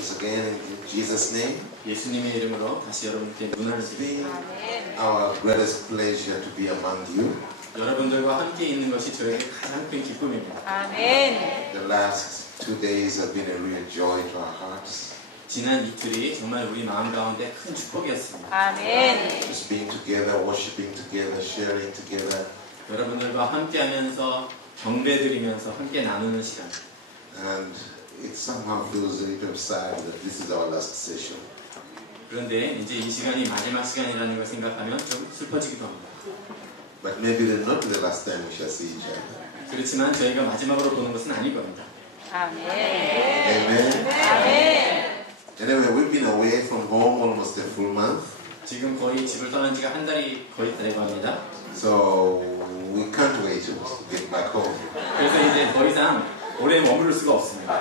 greetings again in Jesus' name. 예수님의 이름으로 다시 여러분께 문안을 It's 드립니다. been our greatest pleasure to be among you. 여러분들과 함께 있는 것이 저에게 가장 큰 기쁨입니다. 아멘. The last 2 days have been a real joy to our hearts. 지난 이틀이 정말 우리 마음 가운데 큰 축복이었습니다. 아멘. Just being together, worshiping together, sharing together. 여러분들과 함께하면서 경배드리면서 함께 나누는 시간. And it somehow feels a little sad that this is our last session. 그런데 이제 이 시간이 마지막 시간이라는 걸 생각하면 좀 슬퍼지기도 합니다. But maybe they're not the last time we shall see each other. 그렇지만 저희가 마지막으로 보는 것은 아닐 겁니다. 아멘. Amen. 아멘. Anyway, we've been away from home almost a full month. 지금 거의 집을 떠난 지가 한 달이 거의 다 되고 합니다. So we can't wait to get back home. 그래서 이제 더 이상 오래 머무를 수가 없습니다.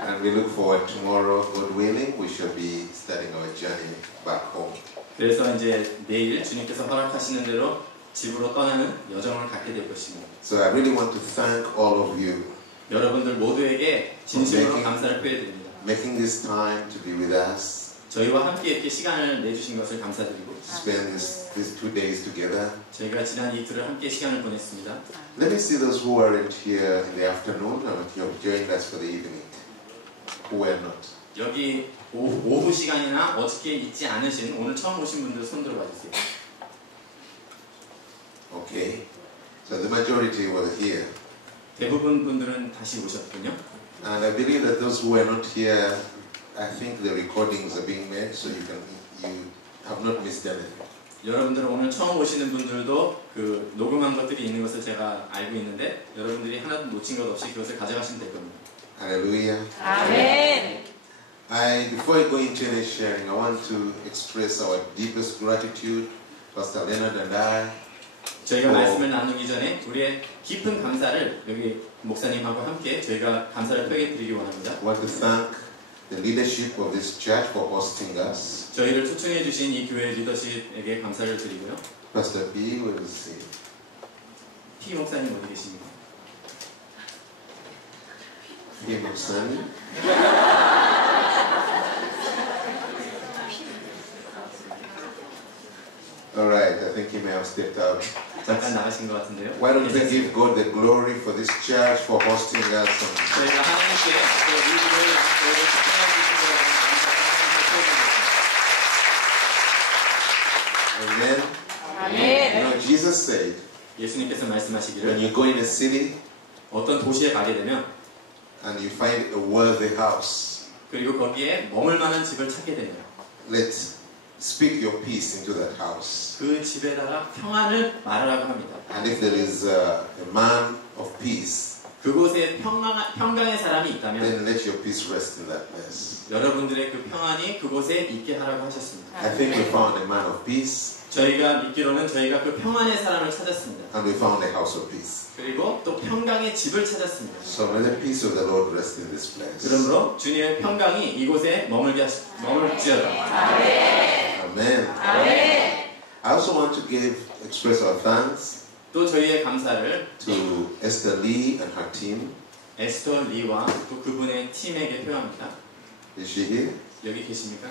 And we look forward tomorrow, God willing, we shall be starting our journey back home. 그래서 이제 내일 주님께서 허락하시는 대로 집으로 떠나는 여정을 갖게 될 것입니다. So I really want to thank all of you 여러분들 모두에게 진심으로 감사를 표해드립니다. making this time to be with us, 저희와 함께 이렇게 시간을 내주신 것을 감사드리고 to spend these 2 days together. 저희가 지난 이틀을 함께 시간을 보냈습니다. Let me see those who weren't here in the afternoon and who have joined us for the evening, who were not. 여기 오후 시간이나 어저께 있지 않으신 오늘 처음 오신 분들 손 들어봐 주세요. Okay, so the majority were here. 대부분 분들은 다시 오셨군요. And I believe that those who were not here, I think the recordings are being made, so you have not missed anything. 여러분들 오늘 처음 오시는 분들도 그 녹음한 것들이 있는 것을 제가 알고 있는데 여러분들이 하나도 놓친 것 없이 그것을 가져가시면 될 겁니다. Hallelujah. 아멘. Before I go into any sharing, I want to express our deepest gratitude, Pastor Leonard and I. 저희가 말씀을 나누기 전에 우리의 깊은 감사를 여기 목사님하고 함께 저희가 감사를 표해드리기 원합니다. I want to thank the leadership of this church for hosting us. 저희를 초청해 주신 이 교회 리더십에게 감사를 드리고요. Pastor B will see. P 목사님 어디 계십니까? P 목사님. All right, I think he may have stepped out. 잠깐 나가신 것 같은데요. Why don't we give God the glory for this church for hosting us? 저희가 하나님께 이 일을 저희를 초청해 주신 것을 Amen. 아멘. You know, Jesus said, 예수님께서 when 말씀하시기를 you go in a city 어떤 도시에 가게 되면 and you find a worthy house, 그리고 거기에 머물 만한 집을 찾게 되면 let's speak your peace into that house. 그 집에다가 평안을 말하라고 합니다. And if there is a man of peace, 그곳에 평강의 사람이 있다면 then let your peace rest in that place. 여러분들의 그 평안이 그곳에 있게 하라고 하셨습니다. I think we found a man of peace 저희가 믿기로는 저희가 그 평안의 사람을 찾았습니다. and we found a house of peace. 그리고 또 평강의 집을 찾았습니다. So may the peace of the Lord rest in this place. 그러므로 주님의 평강이 이곳에 머물지어다. Amen. 아멘. I also want to express our thanks 또 저희의 감사를 to Esther Lee and her team. 에스터 리와 또 그분의 팀에게 표합니다. Is she here? 여기 계십니까?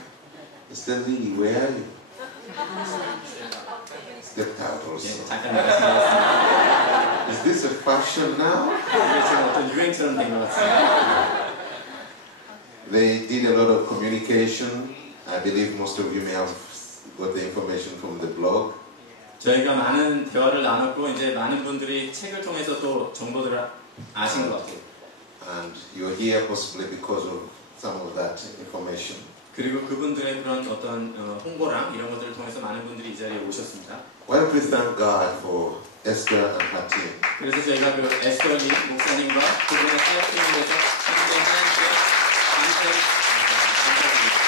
Esther Lee, where are you? Stepped out also. 예, 잠깐 나가시겠습니다. Is this a fashion now? 이게 지금 어떤 유행처럼 된 것 같습니다. They did a lot of communication. I believe most of you may have got the information from the blog. 저희가 많은 대화를 나눴고 이제 많은 분들이 책을 통해서 또 정보들을 아신 것 같아요. And you're here possibly because of some of that information. 그리고 그분들의 그런 어떤 홍보랑 이런 것들을 통해서 많은 분들이 이 자리에 오셨습니다. Why don't we thank God for Esther and her team? 그래서 저희가 그 에스터 리 목사님과 그분의 사역팀에 대해서 함께 하나님께 감사를 드립니다.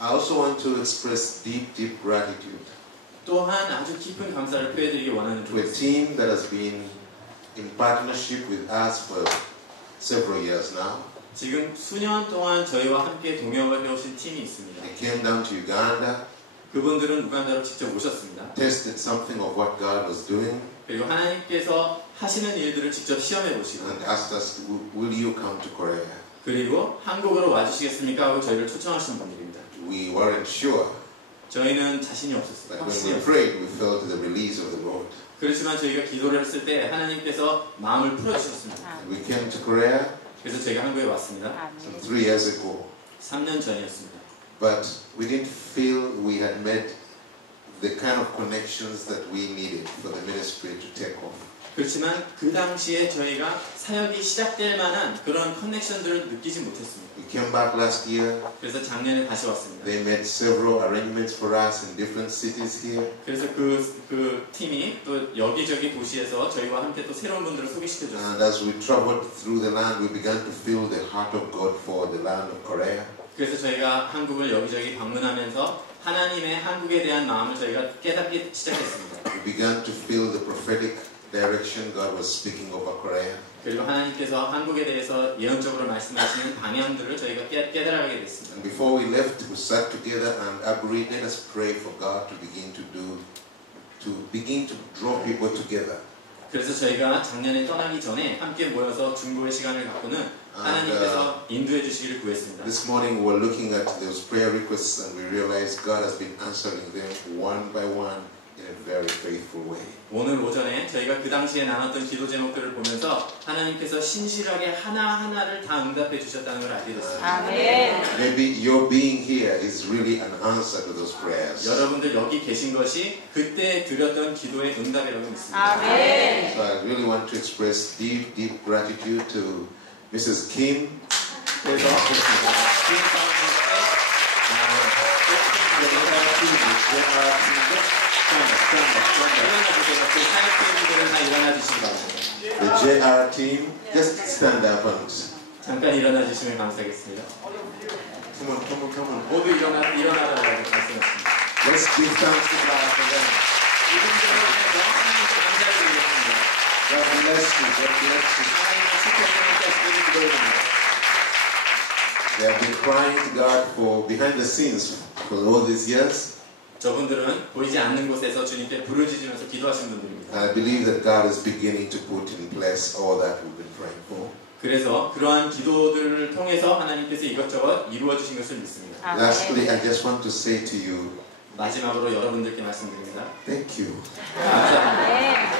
I also want to express deep gratitude 또한 아주 깊은 감사를 표해드리기 원하는 to a 분 team that has been in partnership with us for several years now. 지금 수년 동안 저희와 함께 동역을 해오신 팀이 있습니다. They came down to Uganda, 그분들은 우간다로 직접 오셨습니다. tested something of what God was doing, 그리고 하나님께서 하시는 일들을 직접 시험해 보시고 and asked us, will you come to Korea? 그리고 한국으로 와주시겠습니까? 하고 저희를 초청하신 분들입니다. We weren't sure, 저희는 자신이 없었어요. but when 확신이 we 없었어요. prayed, we felt the release of the Lord. 그렇지만 저희가 기도를 했을 때 하나님께서 마음을 풀어주셨습니다. And we came to Korea 그래서 저희가 한국에 왔습니다. some 3 years ago, 3년 전이었습니다. but we didn't feel we had made the kind of connections that we needed for the ministry to take off. 그렇지만 그 당시에 저희가 사역이 시작될 만한 그런 커넥션들을 느끼지 못했습니다. We came back last year. 그래서 작년에 다시 왔습니다. They made several arrangements for us in different cities here. 그래서 그 팀이 또 여기저기 도시에서 저희와 함께 또 새로운 분들을 소개시켜 줬습니다. And as we traveled through the land, we began to feel the heart of God for the land of Korea. 그래서 저희가 한국을 여기저기 방문하면서 하나님의 한국에 대한 마음을 저희가 깨닫기 시작했습니다. We began to feel the prophetic direction God was speaking over Korea. 그리고 하나님께서 한국에 대해서 예언적으로 말씀하시는 방향들을 저희가 깨달아가게 됐습니다. And before we left, we sat together and agreed, let us pray for God to begin to draw people together. 그래서 저희가 작년에 떠나기 전에 함께 모여서 중보의 시간을 갖고는 하나님께서 인도해 주시기를 구했습니다. This morning we were looking at those prayer requests and we realized God has been answering them one by one in a very faithful way. 오늘 오전에 저희가 그 당시에 나눴던 기도 제목들을 보면서 하나님께서 신실하게 하나하나를 다 응답해 주셨다는 걸 알게 됐습니다. 아멘. Maybe your being here is really an answer to those prayers. 여러분들 여기 계신 것이 그때 드렸던 기도의 응답이라고 믿습니다. 아멘. So I really want to express deep, deep gratitude to Mrs. Kim. 그래서 The JR team, just stand up and 잠깐 일어나 주시면 감사하겠습니다. come on. 모두 일어나라고 말씀하십니다. Let's give thanks to God for them. 이분들을 위해서 하나님께 감사를 드리겠습니다. God bless you. God bless you. 하나님의 축복을 기도를 드립니다. They have been crying to God for behind the scenes for all these years. 저분들은 보이지 않는 곳에서 주님께 부르짖으면서 기도하신 분들입니다. I believe that God is beginning to put in place all that we've been praying for. 그래서 그러한 기도들을 통해서 하나님께서 이것저것 이루어 주신 것을 믿습니다. Lastly, I just want to say to you, 마지막으로 여러분들께 말씀드립니다. thank you. 감사합니다.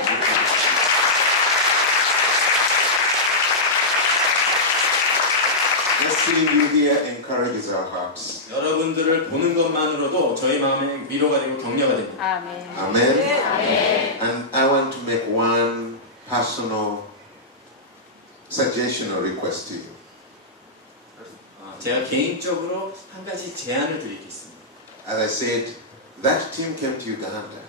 Just seeing you here encourages our hearts. 여러분들을 보는 것만으로도 저희 마음에 위로가 되고 격려가 됩니다. 아멘. Amen. 아멘. And I want to make one personal suggestion or request to you. 제가 개인적으로 한 가지 제안을 드릴 게 있습니다. As I said, that team came to Uganda.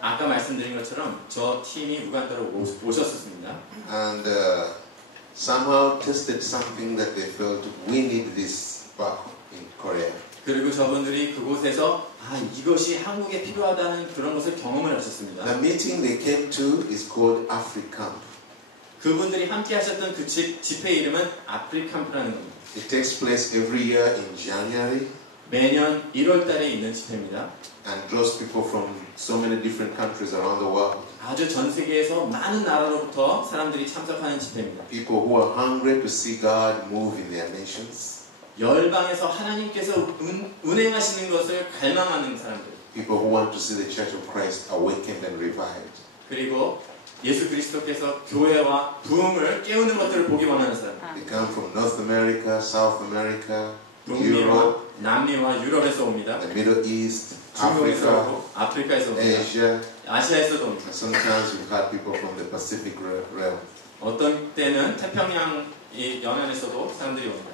아까 말씀드린 것처럼 저 팀이 우간다로 오셨었습니다. And somehow tested something that they felt we need this back in Korea. 그리고 저분들이 그곳에서 이것이 한국에 필요하다는 그런 것을 경험을 하셨습니다. The meeting they came to is called AfriCamp. 그분들이 함께 하셨던 그 집회 이름은 아프리캄프라는 겁니다. It takes place every year in January 매년 1월 달에 있는 집회입니다. and draws people from so many different countries around the world. 아주 전 세계에서 많은 나라로부터 사람들이 참석하는 집회입니다. People who are hungry to see God move in their nations. 열방에서 하나님께서 운행하시는 것을 갈망하는 사람들. People who want to see the Church of Christ awakened and revived. 그리고 예수 그리스도께서 교회와 부흥을 깨우는 것들을 보기 원하는 사람. They come from North America, South America, 북미와 Europe, 남미와 유럽에서 옵니다. the Middle East, 중국에서 Africa, 오고 아프리카에서 옵니다. Asia, 아시아에서도 옵니다. and sometimes we've had people from the Pacific realm. 어떤 때는 태평양 이 연안에서도 사람들이 옵니다.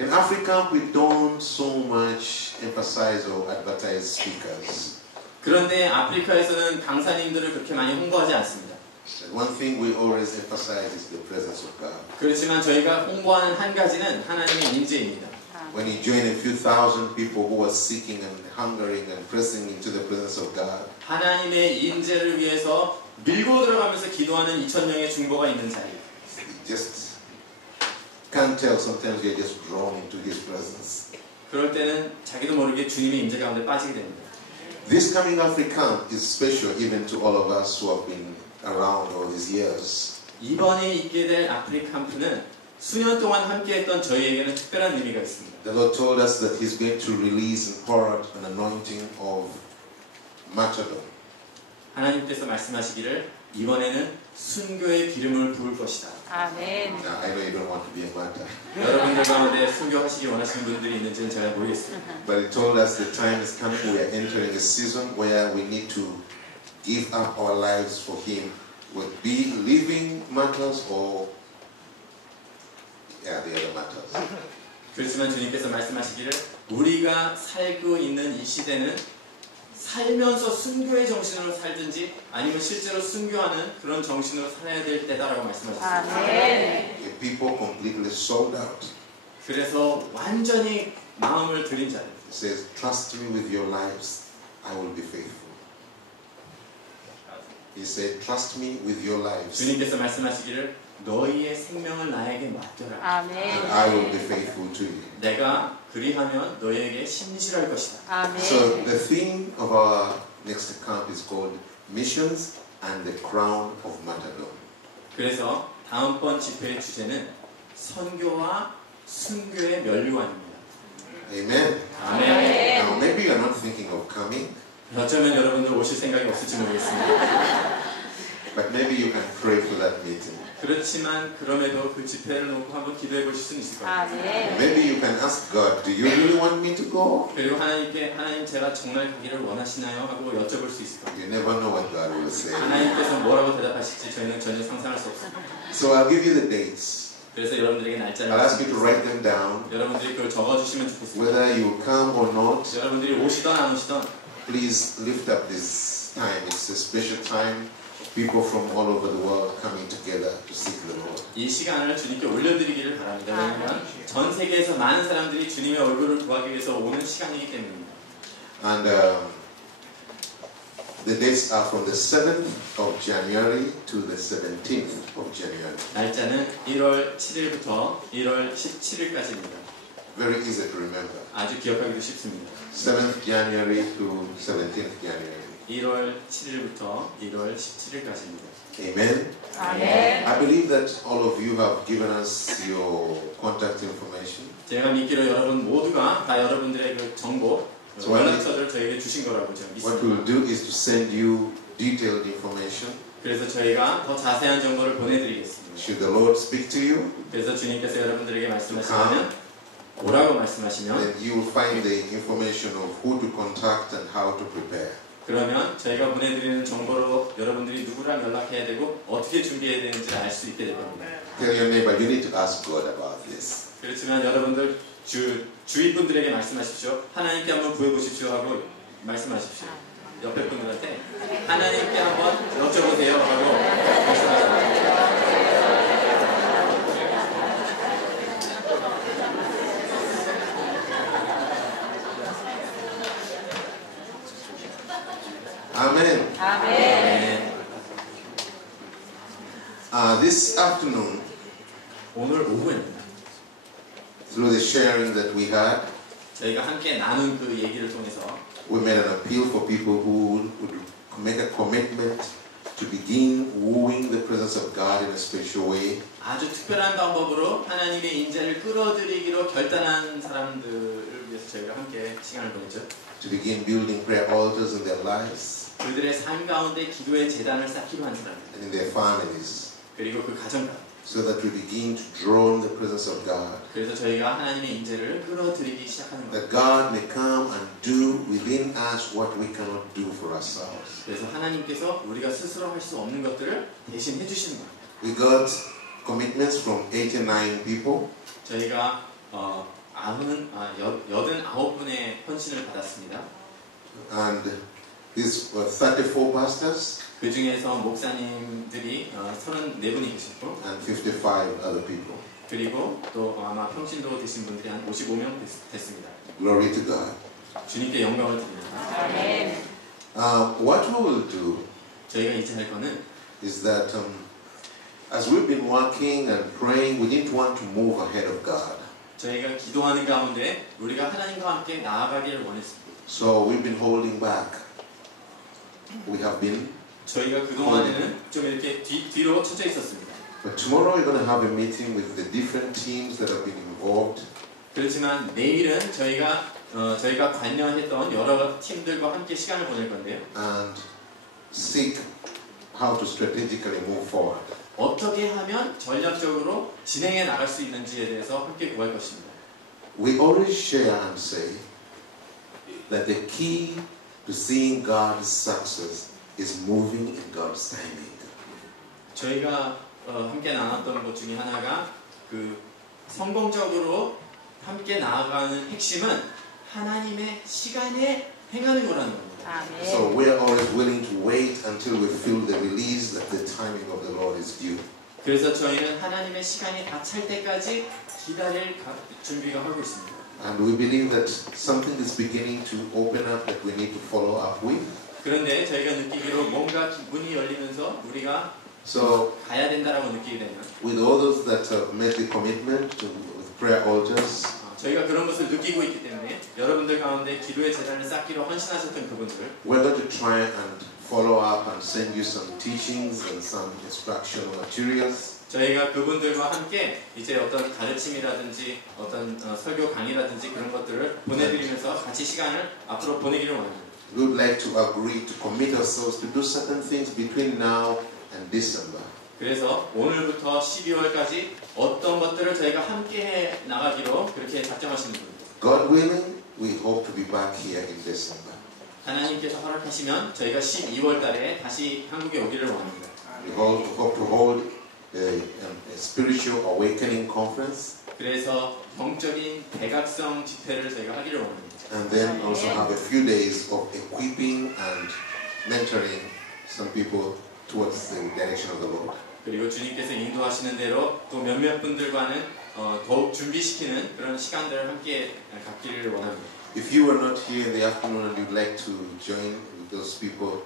In Africa, we don't so much emphasize or advertise speakers. 그런데 아프리카에서는 강사님들을 그렇게 많이 홍보하지 않습니다. And one thing we always emphasize is the presence of God. 그렇지만 저희가 홍보하는 한 가지는 하나님의 임재입니다. When you join a few thousand people who are seeking and hungering and pressing into the presence of God, 하나님의 임재를 위해서 밀고 들어가면서 기도하는 2,000명의 중보가 있는 자리. you just can't tell. Sometimes you're just drawn into His presence. 그럴 때는 자기도 모르게 주님의 임재 가운데 빠지게 됩니다. This coming AfriCamp is special even to all of us who have been around all these years. 이번에 있게 될 아프리카 캠프는 수년 동안 함께했던 저희에게는 특별한 의미가 있습니다. The Lord told us that He's going to release and pour out an anointing of martyrdom. 하나님께서 말씀하시기를 이번에는 순교의 기름을 부을 것이다. 아멘. Now, I know you don't want to be a martyr, 여러분들 가운데 순교하시기 원하시는 분들이 있는지는 잘 모르겠습니다. but He told us the time is coming. We are entering a season where we need to give up our lives for Him. Would be living martyrs or the other martyrs. 그렇지만 주님께서 말씀하시기를 우리가 살고 있는 이 시대는 살면서 순교의 정신으로 살든지 아니면 실제로 순교하는 그런 정신으로 살아야 될 때다라고 말씀하셨습니다. 아멘. The people completely sold out. 그래서 완전히 마음을 들인 자들. It says, "Trust me with your lives. I will be faithful." He said, "Trust me with your lives, 주님께서 말씀하시기를 너희의 생명을 나에게 맡겨라. and 아멘. I will be faithful to you." 내가 그리하면 너희에게 신실할 것이다. So 아멘. the theme of our next camp is called Missions and the Crown of Martyrdom. 그래서 다음번 집회의 주제는 선교와 순교의 면류관입니다. Amen. 아멘. Now maybe you're not thinking of coming, 어쩌면 여러분들 오실 생각이 없을지 모르겠습니다. but maybe you can pray for that meeting. 그렇지만 그럼에도 그 집회를 놓고 한번 기도해 보실 수는 있을 겁니다. 아멘. Maybe you can ask God, "Do you really want me to go?" 그리고 하나님께 하나님 제가 정말 가기를 원하시나요? 하고 여쭤볼 수 있을 겁니다. You never know what God will say. 하나님께서 뭐라고 대답하실지 저희는 전혀 상상할 수 없습니다. So I'll give you the dates. 그래서 여러분들에게 날짜를 I'll ask you to 말씀드리겠습니다. write them down. 여러분들이 그걸 적어주시면 좋겠습니다. Whether you come or not, 여러분들이 오시던 안 오시던 please lift up this time. It's a special time. People from all over the world coming together to seek the Lord. 이 시간을 주님께 올려드리기를 바랍니다. 왜냐하면 전 세계에서 많은 사람들이 주님의 얼굴을 구하기 위해서 오는 시간이기 때문입니다. And the dates are from the 7th of January to the 17th of January. 날짜는 1월 7일부터 1월 17일까지입니다. Very easy to remember. 아주 기억하기도 쉽습니다. 7th January to 17th January. 1월 7일부터 1월 17일까지입니다. Amen. 아멘. I believe that all of you have given us your contact information. 제가 믿기로 여러분 모두가 다 여러분들의 그 정보, 좋아요. 연락처를 저에게 주신 거라고 제가 What 믿습니다. we'll do is to send you detailed information. 그래서 저희가 더 자세한 정보를 보내드리겠습니다. Should the Lord speak to you, 그래서 주님께서 여러분들에게 말씀하시면 오라고 말씀하시면 then you will find the information of who to contact and how to prepare. 그러면 저희가 보내드리는 정보로 여러분들이 누구랑 연락해야 되고 어떻게 준비해야 되는지 알 수 있게 될 겁니다. Tell your neighbor, you need to ask God about this. 그렇지만 여러분들 주위 분들에게 말씀하십시오. 하나님께 한번 구해보십시오 하고 말씀하십시오. 옆에 분들한테 하나님께 한번 여쭤보세요 하고 말씀하십시오. Amen. 아멘. This afternoon, 오늘 오후입니다. through the sharing that we had, 저희가 함께 나눈 그 얘기를 통해서 we made an appeal for people who would make a commitment to begin wooing the presence of God in a special way. 아주 특별한 방법으로 하나님의 인자를 끌어들이기로 결단한 사람들을 위해서 저희가 함께 시간을 보냈죠. To begin building prayer altars in their lives 그들의 삶 가운데 기도의 재단을 쌓기로 한 사람들 and in their families, 그리고 그 가정 가운데 so that we begin to draw in the presence of God. 그래서 저희가 하나님의 인재를 끌어들이기 시작하는 거예요. That God may come and do within us what we cannot do for ourselves. 그래서 하나님께서 우리가 스스로 할 수 없는 것들을 대신 해주시는 거예요. We got commitments from 89 people. 저희가 89분의 헌신을 받았습니다. And these were 34 pastors 그 중에서 목사님들이 34분이 계셨고 and 55 other people. 그리고 또 아마 평신도 되신 분들이 한 55명 됐습니다. Glory to God. 주님께 영광을 드립니다. 아멘. What we will do 저희가 이제 할 거는 is that as we've been working and praying, we didn't want to move ahead of God. 저희가 기도하는 가운데 우리가 하나님과 함께 나아가기를 원했습니다. So we've been holding back. We have been 저희가 그동안에는 좀 이렇게 뒤로 쳐져 있었습니다. But tomorrow we're going to have a meeting with the different teams that have been involved. 그렇지만 내일은 저희가 관여했던 여러 팀들과 함께 시간을 보낼 건데요. And seek how to strategically move forward. 어떻게 하면 전략적으로 진행해 나갈 수 있는지에 대해서 함께 구할 것입니다. We always share and say that the key to seeing God's success is moving in God's timing. 저희가 함께 나눴던 것 중에 하나가 그 성공적으로 함께 나아가는 핵심은 하나님의 시간에 행하는 거라는 겁니다. So 아멘. we are always willing to wait until we feel the release that the timing of the Lord is due. 그래서 저희는 하나님의 시간이 다 찰 때까지 기다릴 준비가 하고 있습니다. And we believe that something is beginning to open up that we need to follow up with. 그런데 저희가 느끼기로 뭔가 문이 열리면서 우리가 So 가야 된다라고 느끼게 되면 with all those that have made the commitment to with prayer altars, 저희가 그런 것을 느끼고 있기 때문에 여러분들 가운데 기도의 재단을 쌓기로 헌신하셨던 그분들 we're going to try and follow up and send you some teachings and some instructional materials. 저희가 그분들과 함께 이제 어떤 가르침이라든지 어떤 설교 강의라든지 그런 것들을 보내드리면서 같이 시간을 앞으로 보내기를 원합니다. We would like to agree to commit ourselves to do certain things between now and December. 그래서 오늘부터 12월까지 어떤 것들을 저희가 함께 해 나가기로 그렇게 작정하시는 분입니다. God willing, we hope to be back here in December. 하나님께서 허락하시면 저희가 12월 달에 다시 한국에 오기를 원합니다. We hope to hold a spiritual awakening conference, 그래서 영적인 대각성 집회를 저희가 하기를 원합니다. and then also have a few days of equipping and mentoring some people towards the direction of the Lord. 그리고 주님께서 인도하시는 대로 또 몇몇 분들과는 더욱 준비시키는 그런 시간들을 함께 갖기를 원합니다. If you were not here in the afternoon and you'd like to join with those people,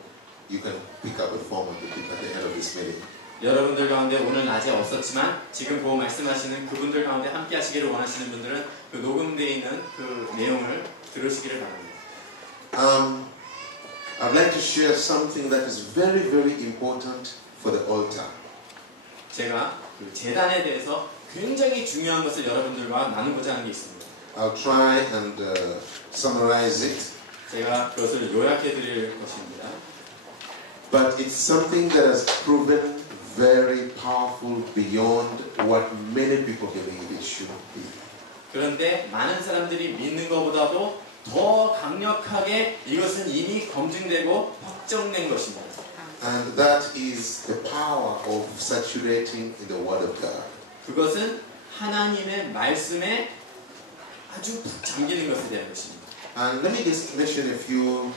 you can pick up a form at the end of this meeting. 여러분들 가운데 오늘 낮에 없었지만 지금 그 말씀하시는 그분들 가운데 함께 하시기를 원하시는 분들은 그 녹음되어 있는 그 내용을 들으시기를 바랍니다. I'd like to share something that is very, very important for the altar. 제가 그 재단에 대해서 굉장히 중요한 것을 여러분들과 나누고자 하는 게 있습니다. I'll try and summarize it, 제가 그것을 요약해 드릴 것입니다. but it's something that has proven very powerful beyond what many people believe it should be. 그런데 많은 사람들이 믿는 것보다도 더 강력하게 이것은 이미 검증되고 확정된 것입니다. And that is the power of saturating in the Word of God. 그것은 하나님의 말씀에 아주 푹 잠기는 것에 대한 것입니다. And let me just mention a few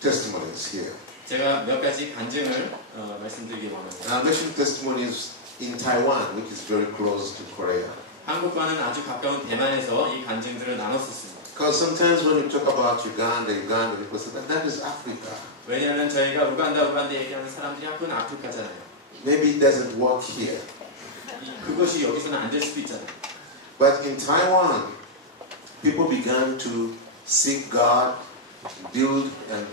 testimonies here. 제가 몇 가지 간증을 말씀드리기 원합니다. I'll mention testimonies in Taiwan, which is very close to Korea. 한국과는 아주 가까운 대만에서 이 간증들을 나눴었습니다. Because sometimes when we talk about Uganda, people say that is Africa. 왜냐하면 저희가 우간다 얘기하는 사람들이 그건 아프리카잖아요. Maybe it doesn't work here. 그것이 여기서는 안 될 수도 있잖아요. But in Taiwan, people began to seek God, build and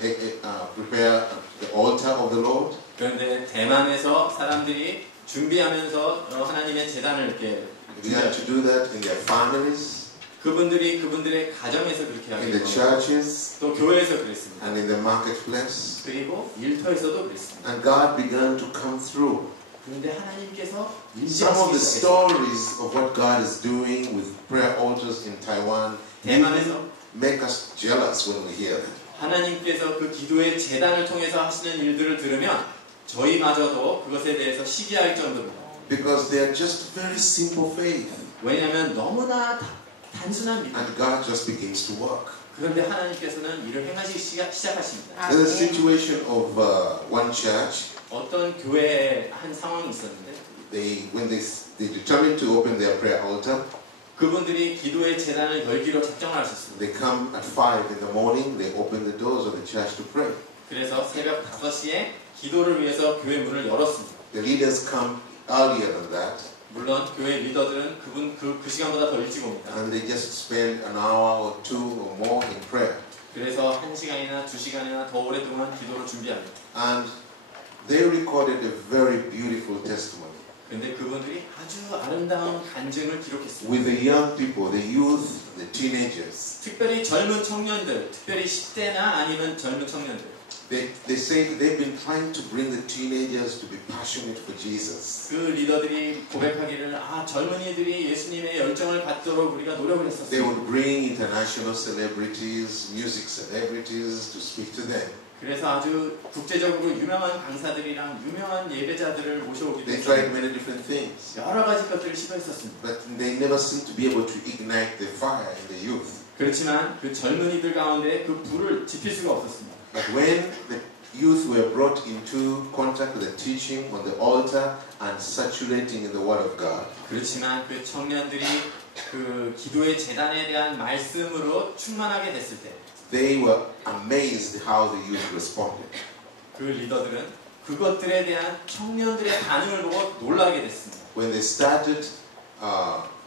prepare the altar of the Lord. 그런데 대만에서 사람들이 준비하면서 하나님의 제단을 이렇게 They began to do that in their families, 그분들이 그분들의 가정에서 그렇게 in 하게 the 되고 churches, 또 교회에서 그랬습니다. and in the marketplace. 그리고 일터에서도 그랬습니다. And God began to come through. 그런데 하나님께서 Some of the 시작했어요. stories of what God is doing with prayer altars in Taiwan 대만에서 make us jealous when we hear that. 하나님께서 그 기도의 재단을 통해서 하시는 일들을 들으면 저희마저도 그것에 대해서 시기할 정도입니다. Because they are just very simple faith. 왜냐하면 너무나 단순한 믿음. And God just begins to work. 그런데 하나님께서는 일을 행하시기 시작하십니다. There's a situation of one church. 어떤 교회에 한 상황이 있었는데 When they determined to open their prayer altar, 그분들이 기도의 재단을 열기로 작정을 하셨습니다. they come at 5 in the morning, they open the doors of the church to pray. 그래서 새벽 5시에 기도를 위해서 교회 문을 열었습니다. The leaders come earlier than that, 물론 교회 리더들은 그 시간보다 더 일찍 옵니다. and they just spend an hour or two or more in prayer. 그래서 1시간이나 2시간이나 더 오랫동안 기도를 준비합니다. And they recorded a very beautiful testimony. 근데 그분들이 아주 아름다운 간증을 기록했습니다. With the young people, the youth, the teenagers. 특별히 젊은 청년들, 특별히 10대나 아니면 젊은 청년들. They say they've been trying to bring the teenagers to be passionate for Jesus. 그 리더들이 고백하기를 젊은이들이 예수님의 열정을 갖도록 우리가 노력을 They 했었어요. would bring international celebrities, music celebrities to speak to them. 그래서 아주 국제적으로 유명한 강사들이랑 유명한 예배자들을 모셔오기도 They tried 했어요. many different things, 여러 가지 것들을 시도했었습니다. but they never seemed to be able to ignite the fire in the youth. 그렇지만 그 젊은이들 가운데 그 불을 지필 수가 없었습니다. But when the youth were brought into contact with the teaching on the altar and saturating in the Word of God, 그렇지만 그 청년들이 그 기도의 재단에 대한 말씀으로 충만하게 됐을 때 그 they were amazed how the youth responded. 리더들은 그것들에 대한 청년들의 반응을 보고 놀라게 됐습니다. When they started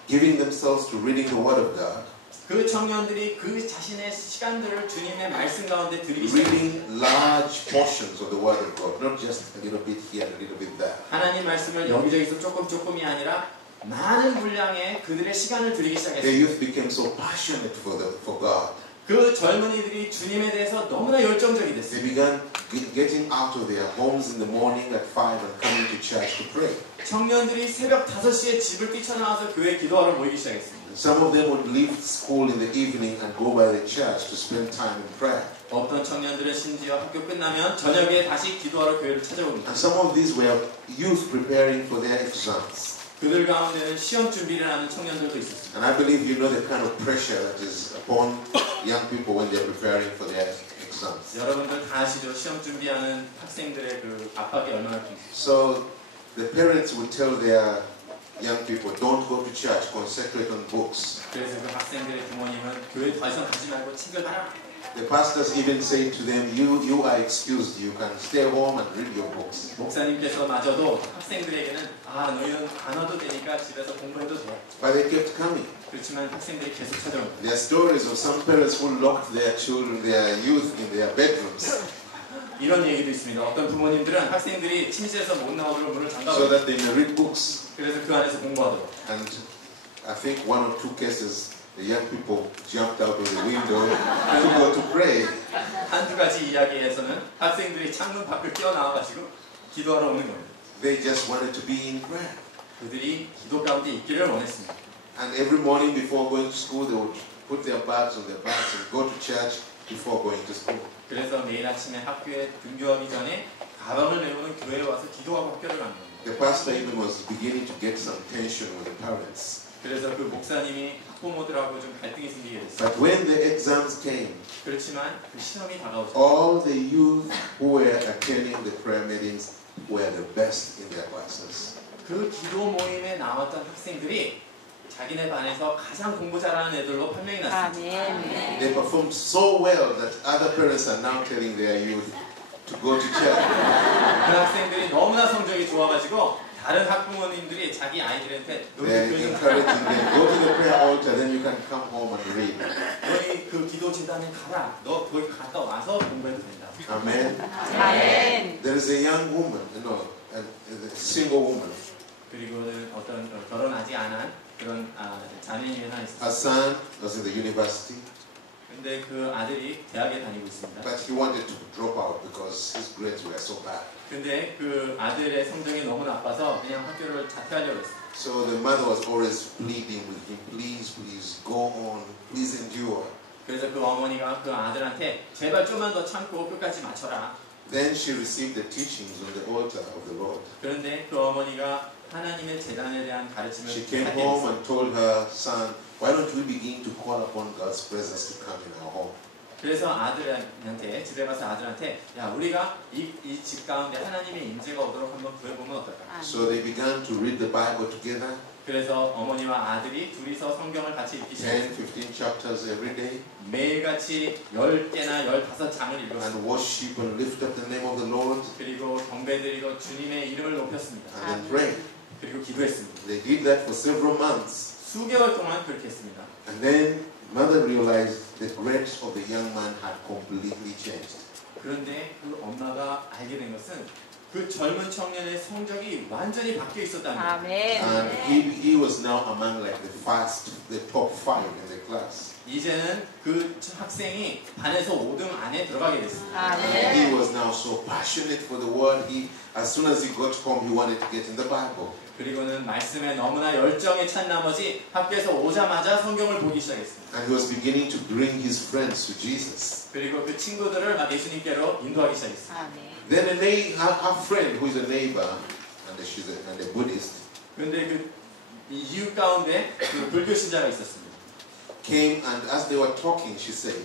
giving themselves to reading the Word of God, 그 청년들이 그 자신의 시간들을 주님의 말씀 가운데 드리기 시작합니다. reading large portions of the Word of God, not just a little bit here and a little bit there. 하나님 말씀을 여기저기서 조금이 아니라 많은 분량의 그들의 시간을 드리기 The 시작했습니다. youth became so passionate for God. 그 젊은이들이 주님에 대해서 너무나 열정적이 They 됐습니다. began getting out of their homes in the morning at 5 and coming to church to pray. 청년들이 새벽 5시에 집을 뛰쳐나와서 교회 기도하러 모이기 시작했습니다. Some of them would leave school in the evening and go by the church to spend time in prayer. 어떤 청년들은 심지어 학교 끝나면 저녁에 다시 기도하러 교회를 찾아옵니다. And some of these were youth preparing for their exams. 그들 가운데는 시험 준비를 하는 청년들도 있었습니다. And I believe you know the kind of pressure that is upon young people when they're preparing for their exams. 여러분들 다 아시죠? 시험 준비하는 학생들의 그 압박이 얼마나 큽니까? So the parents would tell their young people, don't go to church, concentrate on books. 그래서 그 학생들의 부모님은 교회 더 이상 가지 말고 책을 봐라. The pastors even say to them, you are excused, you can stay home and read your books. 목사님께서 마저도 학생들에게는 너희는 안 와도 되니까 집에서 공부해도 돼. But they kept coming. 그렇지만 학생들이 계속 찾아옵니다. There are stories of some parents who locked their children, their youth in their bedrooms 이런 얘기도 있습니다. 어떤 부모님들은 학생들이 침실에서 못 나오도록 문을 so 잠가버려요. that they may read books. 그래서 그 안에서 공부하도록. And I think one or two cases, the young people jumped out of the window to go to pray. 한두 가지 이야기에서는 학생들이 창문 밖을 뛰어나와가지고 기도하러 오는 겁니다. They just wanted to be in prayer. 그들이 기도 가운데 있기를 원했습니다. And every morning before going to school, they would put their bags on their backs and go to church before going to school. 그래서 매일 아침에 학교에 등교하기 전에 가방을 메고는 교회에 와서 기도하고 학교를 가는 겁니다. The pastor even was beginning to get some tension with the parents. 그래서 그 목사님이 학부모들하고 좀 갈등이 생기게 됐어요. But when the exams came, 그렇지만 그 시험이 다가오죠. all the youth who were attending the prayer meetings were the best in their classes. 그 기도 모임에 나왔던 학생들이 자기네 반에서 가장 공부 잘하는 애들로 판명이 났습니다. 아멘. They performed so well that other parents are now telling their youth to go to church. 그 학생들이 너무나 성적이 좋아가지고 다른 학부모님들이 자기 아이들한테 They're 너희 encouraging them, go to the prayer altar, then you can come home and read. 너희 그 기도 재단에 가라. 너 거기 갔다 와서 공부해도 된다. Amen. 아멘. There is a young woman, a single woman. 그리고는 어떤 결혼하지 않은 그런 자매님이 하나 있었어요. Her son was in the university, 근데 그 아들이 대학에 다니고 있습니다. but he wanted to drop out because his grades were so bad. 근데 그 아들의 성적이 너무 나빠서 그냥 학교를 자퇴하려고 했어요. So the mother was always pleading with him, please go on, please endure. 그래서 그 어머니가 그 아들한테 제발 좀만 더 참고 끝까지 맞춰라. Then she received the teachings on the altar of the Lord. 그런데 그 어머니가 하나님의 재단에 대한 가르침을 She came 받게 home 됐어요. and told her son, why don't we begin to call upon God's presence to come in our home? 그래서 아들한테 집에 가서 아들한테 야 우리가 이 집 가운데 하나님의 임재가 오도록 한번 구해보면 어떨까? So they began to read the Bible together, 그래서 어머니와 아들이 둘이서 성경을 같이 읽기 10, 시작했어요. 15 chapters every day, 매일같이 10개나 15장을 읽었습니다. and worship and lift up the name of the Lord, 그리고 경배드리고 주님의 이름을 높였습니다. and then pray. 그리고 기도했습니다. They did that for several months. 수개월 동안 그렇게 했습니다. And then mother realized the grades of the young man had completely changed. 그런데 그 엄마가 알게 된 것은 그 젊은 청년의 성적이 완전히 바뀌어 있었다는 거예요. 아멘. And he was now among like the top 5 in the class. 이제는 그 학생이 반에서 5등 안에 들어가게 됐습니다. And he 아멘. was now so passionate for the word. As soon as he got home, he wanted to get in the Bible. 그리고는 말씀에 너무나 열정에 찬 나머지 학교에서 오자마자 성경을 보기 시작했습니다. And he was beginning to bring his friends to Jesus. 그리고 그 친구들을 막 예수님께로 인도하기 시작했습니다. 아멘. Then her friend, who is a neighbor, and she's a Buddhist, 그런데 그 이웃 가운데 그 불교 신자가 있었습니다. came and as they were talking, she said,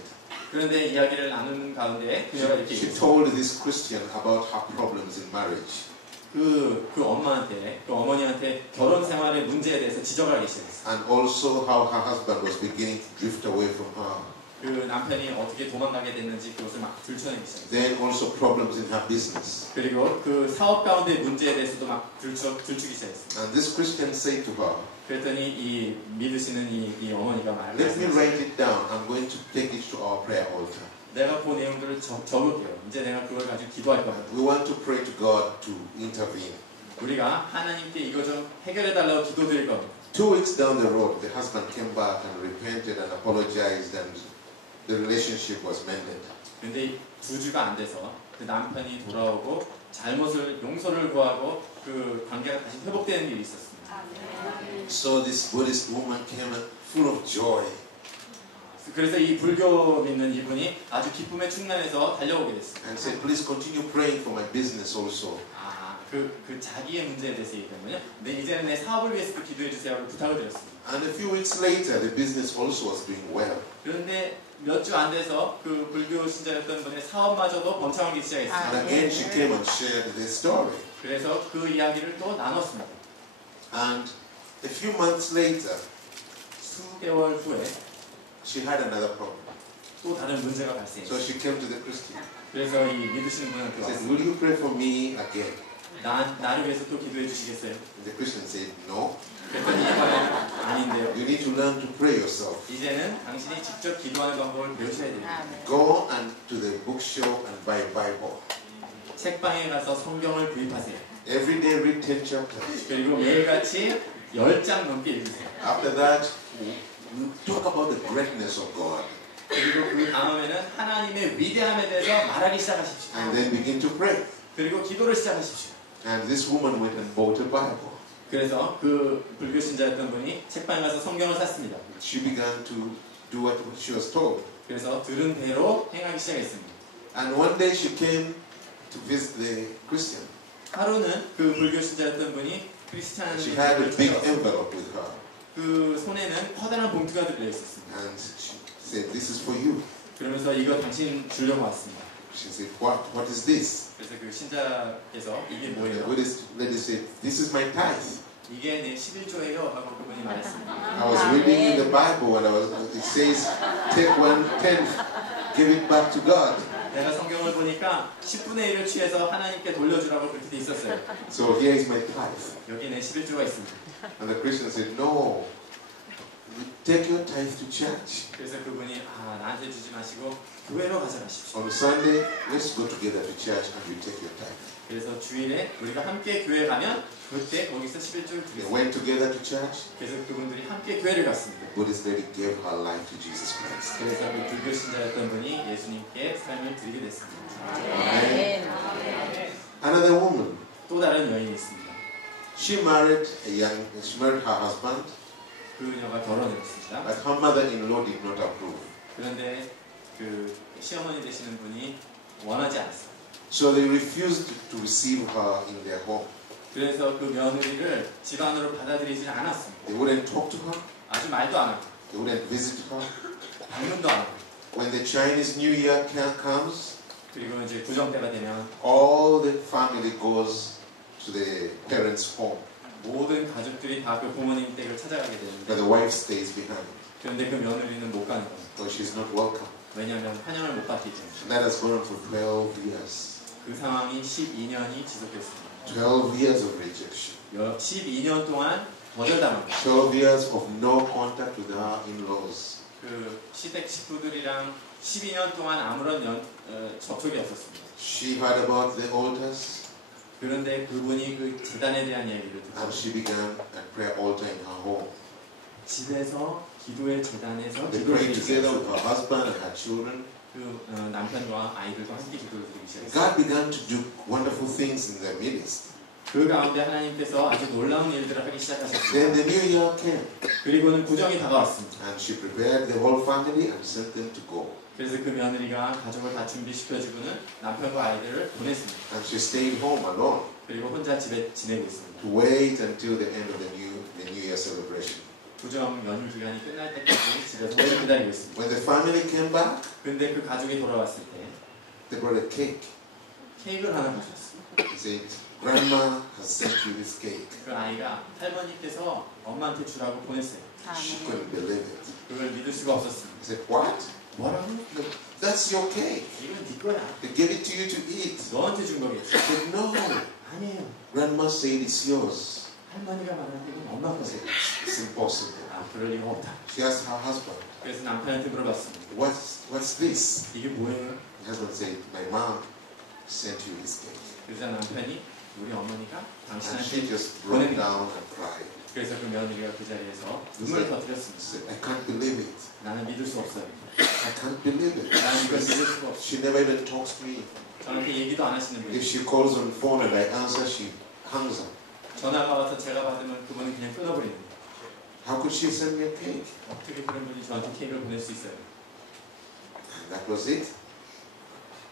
그런데 이야기를 나누는 가운데 그녀가 이렇게 she 얘기했어요. told this Christian about her problems in marriage. 그 엄마한테, 그 어머니한테 결혼 생활의 문제에 대해서 지적을 하기 시작했어요. And also how her husband was beginning to drift away from her. 그 남편이 어떻게 도망가게 됐는지 그것을 막 들춰내기 시작했어요. Then also problems in her business. 그리고 그 사업 가운데 문제에 대해서도 막 들추기 시작했어요. And this Christian said to her, 그랬더니 이 믿으시는 이 어머니가 let me 말했어요. write it down. I'm going to take it to our prayer altar. 내가 그 내용들을 적을게요. 이제 내가 그걸 가지고 기도할 겁니다. We want to pray to God to intervene. 우리가 하나님께 이거 좀 해결해달라고 기도드릴 겁니다. 2 weeks down the road, the husband came back and repented and apologized, and the relationship was mended. 근데 2주가 안 돼서 그 남편이 돌아오고 잘못을 용서를 구하고 그 관계가 다시 회복되는 일이 있었습니다. So this Buddhist woman came full of joy. 그래서 이 불교 믿는 이분이 아주 기쁨에 충만해서 달려오게 됐습니다. And said, please continue praying for my business also. 그 자기의 문제에 대해서 얘기했거든요. 근데 이제는 내 사업을 위해서도 기도해 주세요. 부탁을 드렸습니다. And a few weeks later, the business also was doing well. 그런데 몇 주 안 돼서 그 불교 신자였던 분의 사업마저도 번창하기 시작했습니다. And again, she came and shared the story. 그래서 그 이야기를 또 나눴습니다. And a few months later, 수개월 후에 she had another problem. 또 다른 문제가 So 발생했어요. she came to the Christian. 그래서 이 믿으시는 분한테 She said, 왔어요. will you pray for me again? 나를 위해서 또 기도해 주시겠어요? And the Christian said, no. 그랬더니 이번에는 아닌데요. You need to learn to pray yourself. 이제는 당신이 직접 기도하는 방법을 배우셔야 됩니다. 아멘. Go and to the bookshop and buy a Bible. 책방에 가서 성경을 구입하세요. Every day read 10 chapters. 그리고 매일같이 10장 넘게 읽으세요. After that, we talk about the greatness of God. 그리고 그 다음에는 하나님의 위대함에 대해서 말하기 시작하십시오. And then begin to pray. 그리고 기도를 시작하십시오. And this woman went and bought a Bible. 그래서 그 불교 신자였던 분이 책방에 가서 성경을 샀습니다. She began to do what she was told. 그래서 들은 대로 행하기 시작했습니다. And one day she came to visit the Christian. 하루는 그 불교 신자였던 분이 크리스찬 She had a big 찾아왔어요. envelope with her. 그 손에는 커다란 봉투가 들려 있었습니다. And she said, this is for you. 그러면서 이거 당신 주려고 왔습니다. She said, what is this? 그래서 그 신자께서 이게 And the 뭐예요? Buddhist lady said, this is my tithe. 이게 내 11조예요 하고 그분이 말했습니다. I was reading in the Bible and it says, take 1/10, give it back to God. 내가 성경을 보니까 10분의 1을 취해서 하나님께 돌려주라고 그렇게 돼 있었어요. So here is my tithe. 여기 내 11조가 있습니다. And the Christian said, no, take your tithe to church. 그래서 그분이 나한테 주지 마시고 교회로 가져가십시오. On Sunday, let's go together to church and you take your tithe. 그래서 주일에 우리가 함께 교회 가면 그때 거기서 11조를 They 드리겠습니다. went together to church. 그래서 그분들이 함께 교회를 갔습니다. The Buddhist lady gave her life to Jesus Christ. 그래서 그 불교 신자였던 분이 예수님께 삶을 드리게 됐습니다. 아멘. Another woman, 또 다른 여인이 있습니다. she married her husband, 그녀가 결혼을 했습니다. but her mother-in-law did not approve. 그런데 그 시어머니 되시는 분이 원하지 않았어요. So they refused to receive her in their home. 그래서 그 며느리를 집안으로 받아들이지 않았습니다. They wouldn't talk to her. 아주 말도 안 하고 They wouldn't visit her. 방문도 안 하고 When the Chinese New Year comes, 그리고 이제 구정 때가 되면 all the family goes to the parents' home, 모든 가족들이 다 그 부모님 댁을 찾아가게 but 되는데 the wife stays behind. 그런데 그 며느리는 못 가는 거예요. So she's not welcome. 왜냐하면 환영을 못 받기 때문에. And that has gone on for 12 years. 그 상황이 12년이 지속됐습니다. 12 years of rejection. 12년 동안 거절당한 거예요. 12 years of no contact with her in-laws. 그 시댁 식구들이랑 12년 동안 아무런 접촉이 없었습니다. She heard about the altars. 그런데 그분이 그 재단에 대한 이야기를 듣고 and she began a prayer altar in her home. 집에서 기도의 재단에서 They 기도를 prayed 드리기 together 시작했어요. with her husband and her children. 그 남편과 아이들과 함께 기도를 드리기 시작했어요. God began to do wonderful things in their midst. 그 가운데 하나님께서 아주 놀라운 일들을 하기 Then 시작하셨습니다. the new year came, 그리고는 구정이 다가왔습니다. and she prepared the whole family and sent them to go. 그래서 그 며느리가 가족을 다 준비시켜주고는 남편과 아이들을 보냈습니다. And she stayed home alone 그리고 혼자 집에 지내고 있습니다. to wait until the end of the New Year celebration. 구정 연휴 기간이 끝날 때까지 집에서 혼자 기다리고 있습니다. When the family came back, 근데 그 가족이 돌아왔을 때 they brought a cake. 케이크를 하나 가져왔어요. They said, "Grandma has sent you this cake." 그 아이가 할머니께서 엄마한테 주라고 보냈어요. She couldn't believe it. 그걸 믿을 수가 없었습니다. He said, "What? 뭐라고? No, that's your cake. 이건 네 거야. They gave it to you to eat." 너한테 준 거겠지. She said, "No. 아니에요. Grandma said it's yours." 할머니가 말하는 건 엄마 I 거세요. said, "It's impossible." 아, 그럴 리가 없다. She asked her husband, 그래서 남편한테 물어봤습니다. What's this?" 이게 뭐예요? The husband said, "My mom sent you this cake." 그러자 남편이 우리 어머니가 And she 당신한테 just broke down and cried. 그래서 그 며느리가 그 자리에서 눈물을 She 터뜨렸습니다. said, "I can't believe it. 나는 믿을 수 없어요. I can't believe it." 나는 이걸 믿을 수가 없어. She never even talks to me. 저한테 얘기도 안 하시는 If 분이 she calls on the phone and I answer, she hangs up. 전화가 와서 제가 받으면 그분은 그냥 끊어버리는 거예요. How could she send me a cake? 어떻게 그런 분이 저한테 케이크를 보낼 수 있어요? And that was it.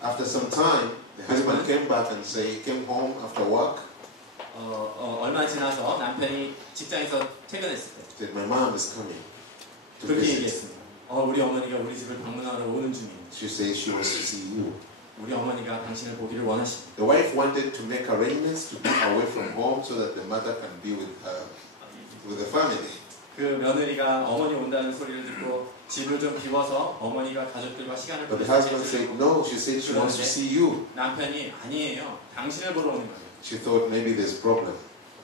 After some time, the husband came back and he came home after work. 얼마 지나서 남편이 직장에서 퇴근했을 때 Said, "My mom is coming to 그렇게 visit." 얘기했습니다. 우리 어머니가 우리 집을 방문하러 오는 중입니다. She said she wants to see you. 우리 어머니가 당신을 보기를 원하십니다. The wife wanted to make arrangements to be away from home so that the mother can be with the family. 그 며느리가 어머니 온다는 소리를 듣고 집을 좀 비워서 어머니가 가족들과 시간을 But the 보낼 수 husband said, 있도록 "No." She said she wants to see you. 남편이 아니에요. 당신을 보러 오는 거예요. She thought maybe there's a problem.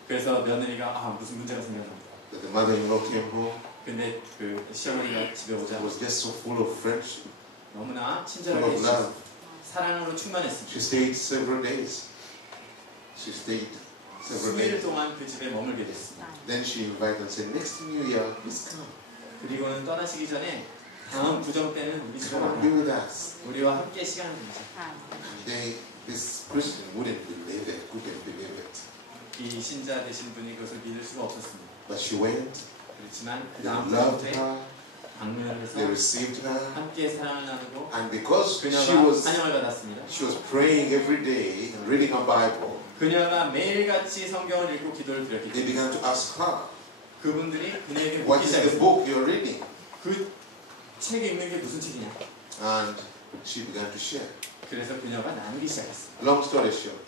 그래서 며느리가 무슨 문제가 생겼나 보다. But the mother-in-law came home. 근데 그 시어머니가 집에 오자 It was just so full of friendship, 너무나 full 친절하게 of 해주셔서 love. 사랑으로 충만했습니다. She stayed several days. She stayed several 수일 days. 동안 그 집에 머물게 됐습니다. Then she invited and said, "Next New Year, please come. 그리고는 떠나시기 전에 다음 구정 때는 우리 집에 Come and be 와라. with us." 우리와 함께 시간을 보내자. And this Christian wouldn't believe it, couldn't believe it. 이 신자 되신 분이 그것을 믿을 수가 없었습니다. But she went. 그렇지만 그 They 다음 loved 주에 her. 방문을 They 해서 received her. 함께 사랑을 나누고 And because 그녀가 she 환영을 받았습니다. was praying every day and reading her Bible, 그녀가 매일같이 성경을 읽고 기도를 드렸기 they 때문에 began to ask her, 그분들이 그녀에게 "What 묻기 is the 시작했습니다. book you're reading?" 그 책 읽는 게 무슨 책이냐? And she began to share. 그래서 그녀가 나누기 시작했습니다. Long story short,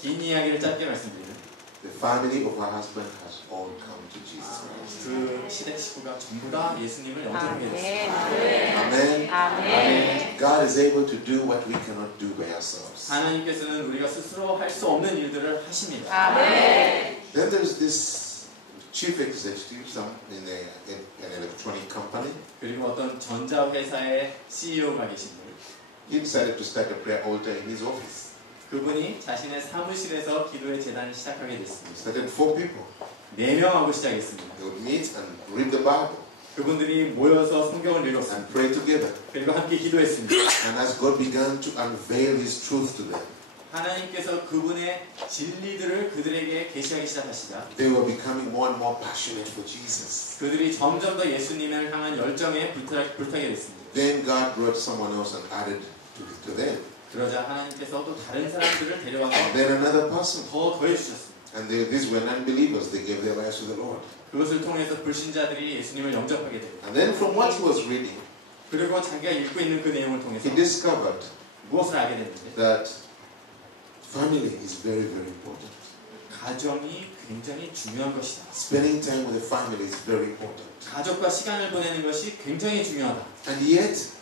긴 이야기를 짧게 말씀드리면 the family of her husband has all come to Jesus Christ. 그 시댁 식구가 전부 다 예수님을 영접하게 됐습니다. Amen. 아멘. God is able to do what we cannot do by ourselves. 하나님께서는 우리가 스스로 할 수 없는 일들을 하십니다. 아멘. Then there's this chief executive in an electronic company. 그리고 어떤 전자회사의 CEO가 계신 분, He decided to start a prayer altar in his office. 그분이 자신의 사무실에서 기도의 재단을 시작하게 He 됐습니다. started 4 people. 4명하고 시작했습니다. They would meet and read the Bible 그분들이 모여서 성경을 읽었습니다. and pray together. 그리고 함께 기도했습니다. And as God began to unveil His truth to them, 하나님께서 그분의 진리들을 그들에게 계시하기 시작하시자 they were becoming more and more passionate for Jesus. 그들이 점점 더 예수님을 향한 열정에 불타게 됐습니다. Then God brought someone else and added to them. 그러자 하나님께서 또 다른 사람들을 데려와서 And then another person. 더 더해주셨습니다. And these were non-believers. They gave their lives to the Lord. 그것을 통해서 불신자들이 예수님을 영접하게 됩니다. And then from what he was reading, 그리고 자기가 읽고 있는 그 내용을 통해서 he discovered 무엇을 알게 됐는데 that family is very, very important. 가정이 굉장히 중요한 것이다. Spending time with the family is very important. 가족과 시간을 보내는 것이 굉장히 중요하다. And yet,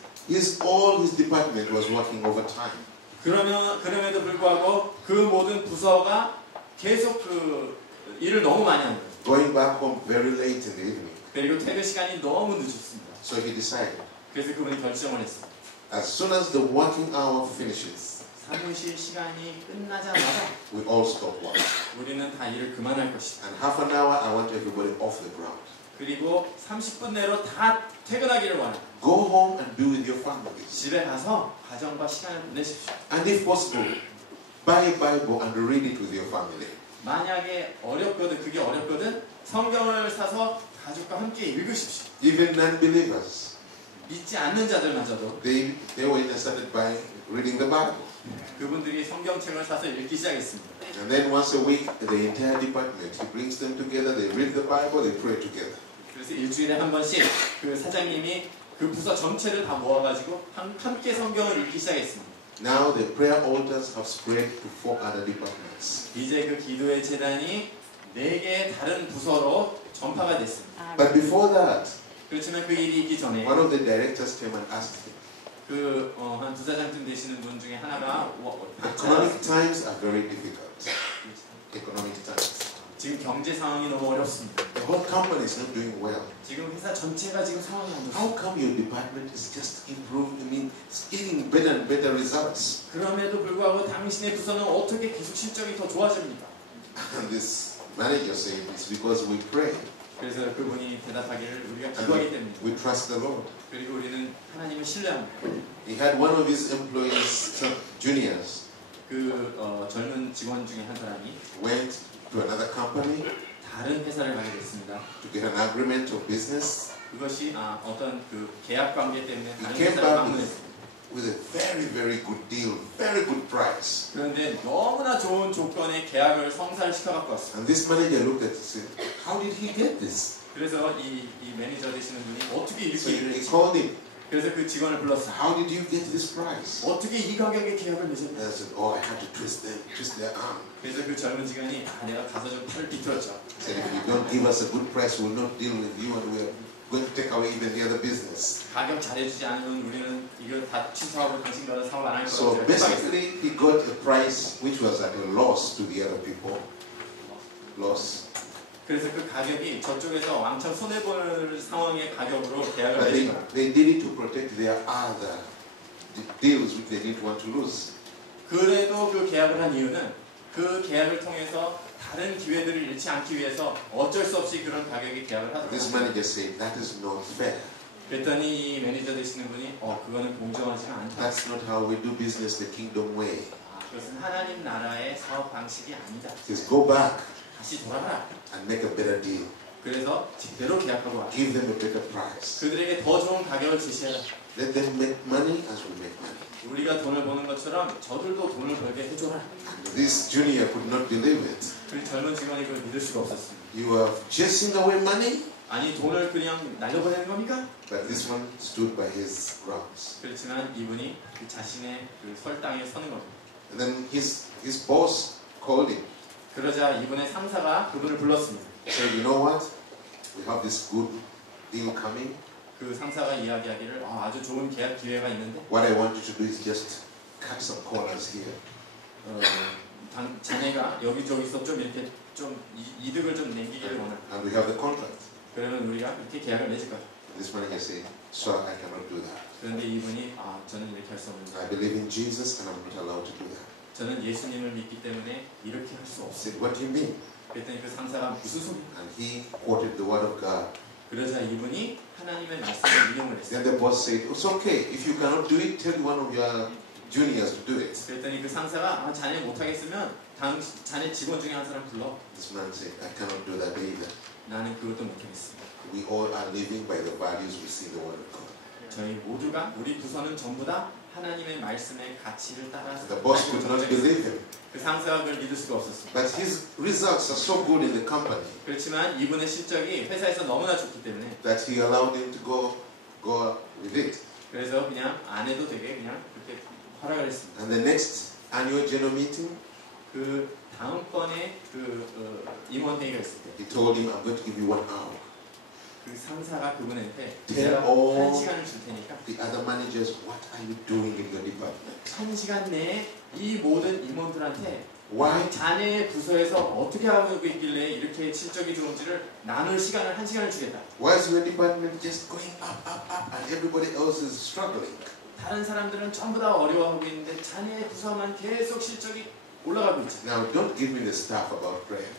all his department was working overtime. 그럼에도 불구하고 그 모든 부서가 계속 그 일을 너무 많이 하는 거예요. Going back home very late in the evening. 그리고 퇴근 시간이 너무 늦었습니다. So he decided, 그래서 그분이 결정을 했습니다. as soon as the working hour finishes, 사무실 시간이 끝나자마자 we all stop work. 우리는 다 일을 그만할 것이다. And half an hour, I want everybody off the ground. 그리고 30분 내로 다 퇴근하기를 원한다. Go home and be with your families. 집에 가서 가정과 시간을 보내십시오. And if possible, buy a Bible and read it with your family. 만약에 그게 어렵거든 성경을 사서 가족과 함께 읽으십시오. Even non-believers, 믿지 않는 자들마저도 they were interested by reading the Bible. 그분들이 성경책을 사서 읽기 시작했습니다. And then once a week, the entire department, he brings them together, they read the Bible, they pray together. 그래서 일주일에 한 번씩 그 사장님이 그 부서 전체를 다 모아가지고 함께 성경을 읽기 시작했습니다. Now the prayer altars have spread to 4 other departments. 이제 그 기도의 재단이 4개의 다른 부서로 전파가 됐습니다. But before that, 그렇지만 그 일이 있기 전에 one of the directors came and asked him, 한 부사장쯤 되시는 분 중에 하나가 economic times are very difficult. Economic times. 지금 경제 상황이 너무 어렵습니다. The whole company is not doing well. 지금 회사 전체가 지금 상황이 안 좋습니다. How come your department is just improving? I mean, it's getting better and better results. 그럼에도 불구하고 당신의 부서는 어떻게 계속 실적이 더 좋아집니까? And this manager said, it's because we pray. 그래서 그분이 대답하기를 우리가 And 기도하기 때문입니다. we trust the Lord. 그리고 우리는 하나님을 신뢰합니다. He had one of his employees, some juniors, 젊은 직원 중에 한 사람이 went to another company 다른 회사를 가게 됐습니다. to get an agreement of business. 그것이 어떤 그 계약 관계 때문에 He 다른 came 회사를 back 방문했습니다. with a very, very good deal, very good price. 그런데 너무나 좋은 조건의 계약을 성사시켜 갖고 왔습니다. And this manager looked at it and said, how did he get this? 그래서 이 매니저 되시는 분이 어떻게 So 이렇게 일을 he 했지? called him, 그래서 그 직원을 불렀어요. how did you get this price? 어떻게 이 가격의 계약을 And 맺었냐? I said, oh, I had to twist their arm. 그래서 그 젊은 직원이 내가 가서 좀 팔을 비틀었죠. He said, if you don't give us a good price, we'll not deal with you and we're going to take away even the other business. 가격 잘해주지 않으면 우리는 이걸 다 취소하고 당신과는 사업 안 할 So 거라고 basically, he got a price which was at a loss to the other people. Loss. 그래서 그 가격이 저쪽에서 왕창 손해볼 상황의 가격으로 계약을 But 맺은 거예요. they did it to protect their other deals which they didn't want to lose. 그래도 그 계약을 한 이유는 그 계약을 통해서 다른 기회들을 잃지 않기 위해서 어쩔 수 없이 그런 가격의 계약을 This 하더라고요. manager said, that is not fair. 그랬더니 이 매니저 되시는 분이 그거는 공정하지가 않다. That's not how we do business the kingdom way. 그것은 하나님 나라의 사업 방식이 아니다. He says, go back 다시 돌아가라. and make a better deal. 그래서 제대로 계약하고 와. Give them a better price. 그들에게 더 좋은 가격을 제시해라. Let them make money as we make money. 우리가 돈을 버는 것처럼 저들도 돈을 벌게 해줘라. And this junior could not believe it. 그 젊은 직원이 그걸 믿을 수가 없었습니다. You are chasing away money? 아니 돈을 그냥 날려보내는 겁니까? But this one stood by his grounds. 그렇지만 이분이 그 자신의 그 설당에 서는 겁니다. And then his boss called him. 그러자 이분의 상사가 그분을 불렀습니다. He said, you know what? We have this good deal coming. 그 상사가 이야기하기를 아주 좋은 계약 기회가 있는데 What I want you to do is just cut some corners here. 자네가 여기저기서 좀 이렇게 좀 이득을 좀 남기기를 원한다. And we have the contract. 그러면 우리가 이렇게 계약을 맺을 거야. This manager said, sir, I cannot do that. 그런데 이분이 저는 이렇게 할 수 없는데 I believe in Jesus and I'm not allowed to do that. 저는 예수님을 믿기 때문에 이렇게 할 수 I 없어요. said, what do you mean? 그랬더니 그 상사가 무슨 소리? And he quoted the word of God. 그러자 이분이 하나님의 말씀을 인용을 Then 했어요. the boss said, it's okay. If you cannot do it, tell one of your juniors to do it. 그랬더니 그 상사가 자네 못하겠으면 자네 직원 중에 한 사람 불러. This man said, I cannot do that either. 나는 그것도 못하겠습니다. We all are living by the values we see in the word of God. 저희 모두가 우리 부서는 전부 다 하나님의 말씀의 가치를 따라서 The boss could not believe him. 그 상사가 그걸 믿을 수가 없었습니다. But his results are so good in the company 그렇지만 이분의 실적이 회사에서 너무나 좋기 때문에 that he allowed him to go with it. 그래서 그냥 안 해도 되게 그냥 그렇게 허락을 했습니다. And the next annual general meeting, 그 다음번에 임원회의가 있을 때 he told him, I'm going to give you 1 hour. 그 상사가 그분한테 Tell 내가 all 1시간을 줄 테니까 the other managers, what are you doing in your department? 1시간 내에 이 모든 임원들한테 Why? 자네 부서에서 어떻게 하고 있길래 이렇게 실적이 좋은지를 나눌 시간을 1시간을 주겠다. Why is your department just going up and everybody else is struggling? 다른 사람들은 전부 다 어려워하고 있는데 자네의 부서만 계속 실적이 올라가고 있죠. Now, don't give me the stuff about prayer.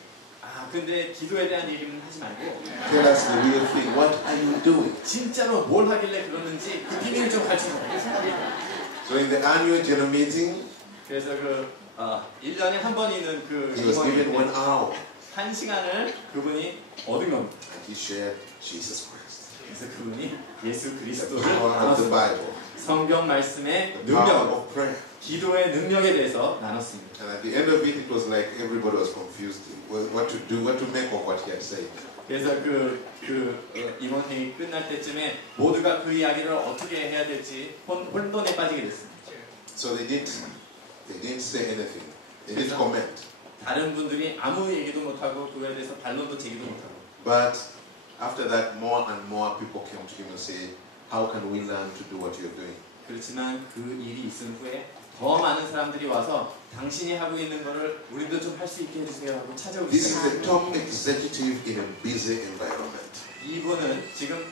아, 근데 기도에 대한 얘기는 하지 말고 Tell us the real thing. What are you doing? 진짜로 뭘 하길래 그러는지 그 비밀을 좀 가르쳐줘요. So in the annual general meeting, 그래서 1년에 한 번 있는 그 he was given 1 이번에 hour. 1시간을 그분이 얻은 겁니다. And he shared Jesus Christ. 그래서 그분이 예수 The 그리스도를 power of the 나눴습니다. Bible. 성경 말씀의 The power 능력, of prayer. 기도의 능력에 대해서 나눴습니다. And at the end of it, it was like everybody was confused what to do, what to make of what he had said. 그래서 이번 회의 끝날 때쯤에 모두가 그 이야기를 어떻게 해야 될지 혼돈에 빠지게 됐습니다. So they didn't say anything. They didn't comment. 다른 분들이 아무 얘기도 못하고 그거에 대해서 반론도 제기도 못하고. But after that, more and more people came to him and said, how can we learn to do what you're doing? 그렇지만 그 일이 있은 후에 더 많은 사람들이 와서 당신이 하고 있는 거를 우리도 좀 할 수 있게 해주세요 하고 찾아오기 This is 시작합니다. the top executive in a busy environment. 이분은 지금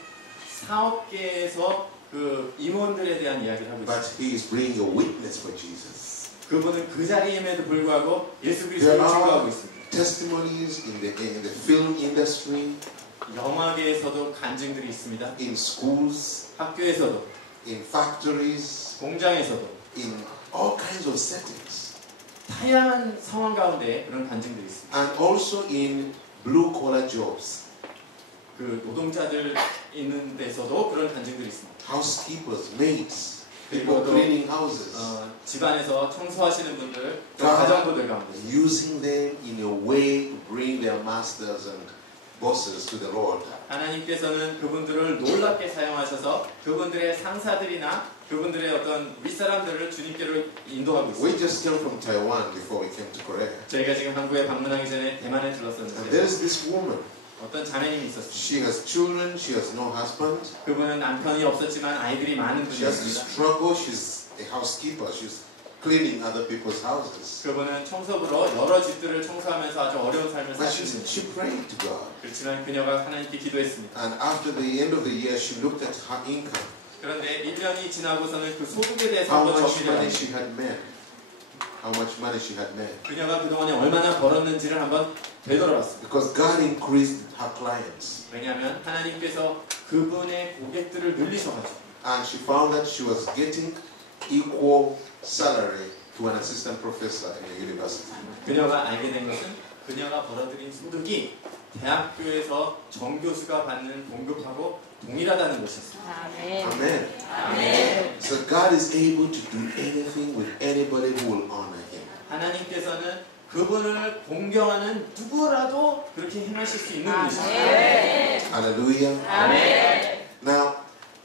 사업계에서 그 임원들에 대한 이야기를 하고 But 있습니다. he is bringing a witness for Jesus. 그분은 그 자리임에도 불구하고 예수 There 그리스도를 증거하고 are 있습니다. testimonies in the film industry, 영화계에서도 간증들이 있습니다. in schools, 학교에서도, in factories, 공장에서도 in all kinds of settings. 다양한 상황 가운데 그런 간증들이 있습니다. And also in blue-collar jobs. 그 노동자들 있는 데서도 그런 간증들이 있습니다. Housekeepers, maids, 그리고 people 또 cleaning houses. 집안에서 청소하시는 분들, 또 God 가정부들 가운데 using them in a way to bring their masters and bosses to the Lord. 하나님께서는 그분들을 놀랍게 사용하셔서 그분들의 상사들이나 그분들의 어떤 윗사람들을 주님께로 인도하고 있습니다. We just came from Taiwan before we came to Korea. 저희가 지금 한국에 방문하기 전에 대만에 And 들렀었는데 there's this woman. 어떤 자매님이 있었습니다. She has children, she has no husband. 그분은 남편이 없었지만 아이들이 많은 She has to 분이었습니다. struggle. She's a housekeeper. She's cleaning other people's houses. 그분은 청소부로 여러 집들을 청소하면서 아주 어려운 삶을 But 사시는 분이었습니다. she prayed to God. 그렇지만 그녀가 하나님께 기도했습니다. And after the end of the year, she looked at her income. 그런데 1년이 지나고서는 그 소득에 대해서 How 한번 much 적기를 money 합니다. she had made. How much money she had made. 그녀가 그동안에 얼마나 벌었는지를 한번 되돌아봤습니다. Because God increased her clients. 왜냐하면 하나님께서 그분의 고객들을 늘리셔가지고 And she found that she was getting equal salary to an assistant professor in a university. 그녀가 알게 된 것은 그녀가 벌어들인 소득이 대학교에서 정교수가 받는 봉급하고 동일하다는 것이었습니다. Amen. So God is able to do anything with anybody who will honor Him. 하나님께서는 그분을 공경하는 누구라도 그렇게 행하실 수 있는 분이십니다. Hallelujah. 아멘. Now,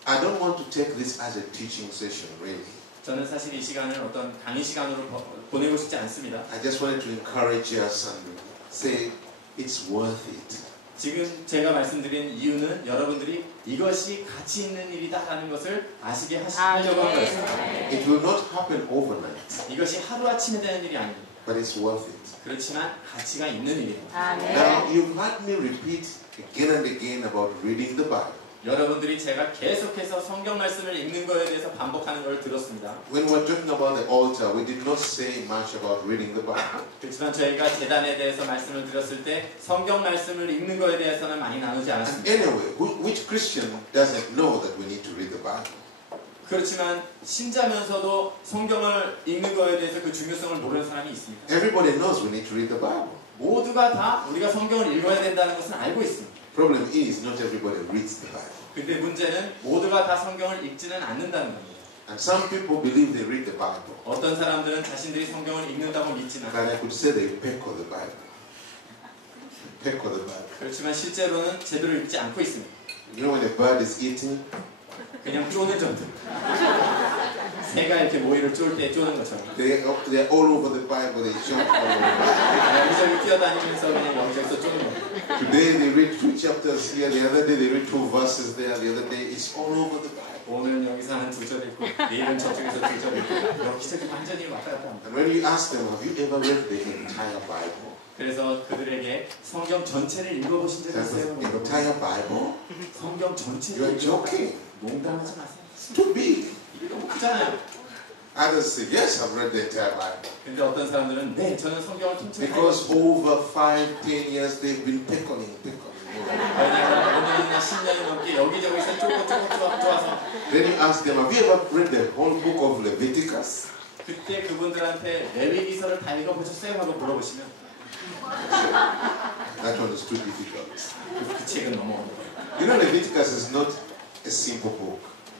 I don't want to take this as a teaching session, really. 저는 사실 이 시간을 어떤 강의 시간으로 보내고 싶지 않습니다. I just wanted to encourage us and say it's worth it. 지금 제가 말씀드린 이유는 여러분들이 이것이 가치 있는 일이다라는 것을 아시게 하려고 한 거였습니다. It will not happen overnight, 이것이 하루아침에 되는 일이 아닙니다. but it's worth it. 그렇지만 가치가 있는 일입니다. Now, you've heard me repeat again and again about reading the Bible. 여러분들이 제가 계속해서 성경 말씀을 읽는 거에 대해서 반복하는 걸 들었습니다. When we're talking about the altar, we did not say much about reading the Bible. 그렇지만 저희가 제단에 대해서 말씀을 드렸을 때 성경 말씀을 읽는 거에 대해서는 많이 나누지 And 않았습니다. anyway, which Christian doesn't know that we need to read the Bible? 그렇지만 신자면서도 성경을 읽는 거에 대해서 그 중요성을 모르는 사람이 있습니다. Everybody knows we need to read the Bible. 모두가 다 우리가 성경을 읽어야 된다는 것은 알고 있습니다. Problem is, not everybody reads the Bible. 근데 문제는 모두가 다 성경을 읽지는 않는다는 겁니다. And some people believe they read the Bible. 어떤 사람들은 자신들이 성경을 읽는다고 믿지만 And I could say they peck on the Bible. Peck on the Bible. 그렇지만 실제로는 제대로 읽지 않고 있습니다. You know when a bird is eating, 그냥 쪼는 정도. 새가 이렇게 모이를 쫄 때 쪼는 것처럼. they're all over the Bible, they jump all over the Bible. 여기저기 뛰어다니면서 그냥 여기저기서 쪼는 거예요. Today they read 2 chapters here, the other day they read 2 verses there, the other day it's all over the Bible. 오늘은 여기서 한 2절 읽고 내일은 저쪽에서 2절 읽고 여기저기 완전히 왔다 갔다 합니다. And when you ask them, have you ever read the entire Bible? 그래서 그들에게 성경 전체를 읽어보신 적 That's the 있어요? entire Bible? 성경 You 전체를 are joking. 농담하지 마세요. It's too big. 이게 너무 읽잖아요. Others say, yes, I've read the entire Bible. 근데 어떤 사람들은 네, 저는 성경을 통째로 다 Because 읽었어요. over 5, 10 years they've been pickling. 왜냐면 5년이나 10년이 넘게 여기저기서 쪼아서 Then you ask them, have you ever read the whole book of Leviticus? 그때 그분들한테 레위기서를 다 읽어보셨어요? 하고 물어보시면 That one is too difficult. 그 책은 너무 어려워요. You know, Leviticus is not a simple book.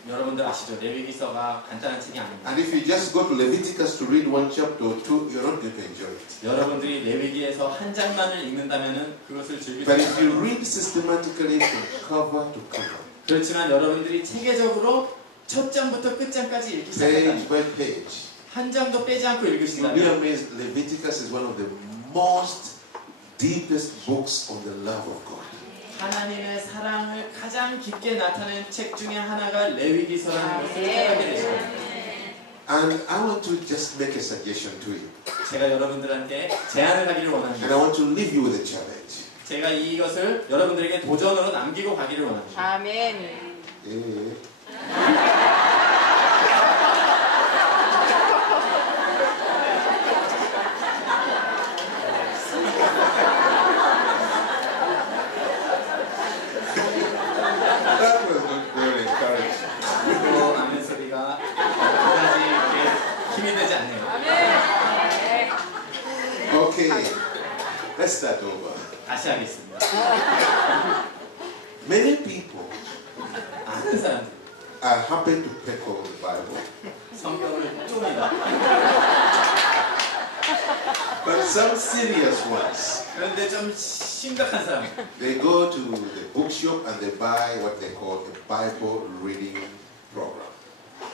여러분들 아시죠? 레위기서가 간단한 책이 아닙니다. And if you just go to Leviticus to read one chapter or two, you're not going to enjoy it. 여러분들이 레위기에서 한 장만을 읽는다면은 그것을 즐길 수 But if you 있어요. read systematically from cover to cover, 그렇지만 여러분들이 체계적으로 첫 장부터 끝 장까지 읽기 page 시작한다면 by page, 한 장도 빼지 않고 you'll be 읽으신다면 amazed. Leviticus is one of the most deepest books on the love of God. 하나님의 사랑을 가장 깊게 나타낸 책 중에 하나가 레위기서라는 것을 깨닫게 되십니다. And I want to just make a suggestion to you. 제가 여러분들한테 제안을 하기를 And I 원합니다. want to leave you with a challenge. 제가 이것을 여러분들에게 도전으로 남기고 가기를 원합니다. 아멘. Eh. That was not very encouraging. 그리고 아멘 소리가 그다지 이렇게 힘이 되지 않네요. Okay, let's start over. 다시 하겠습니다. Many people 아는 사람들 are happy to peckle the Bible, 성경을 뚱이다. but some serious ones, 그런데 좀 심각한 사람, they go to the bookshop and they buy what they call a Bible reading program.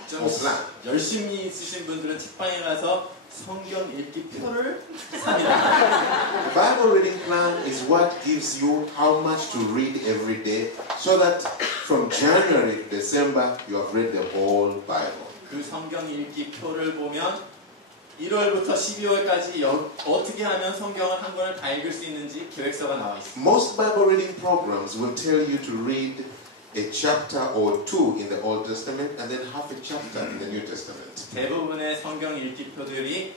좀 plan. 열심히 쓰신 분들은 책방에 가서 성경 읽기 표를 삽니다. The Bible reading plan is what gives you how much to read every day, so that from January to December you have read the whole Bible. 그 성경 읽기 표를 보면 1월부터 12월까지 어떻게 하면 성경을 한 권을 다 읽을 수 있는지 계획서가 나와 있습니다. Most Bible reading programs will tell you to read a chapter or two in the Old Testament and then half a chapter in the New Testament. 대부분의 성경 읽기 표들이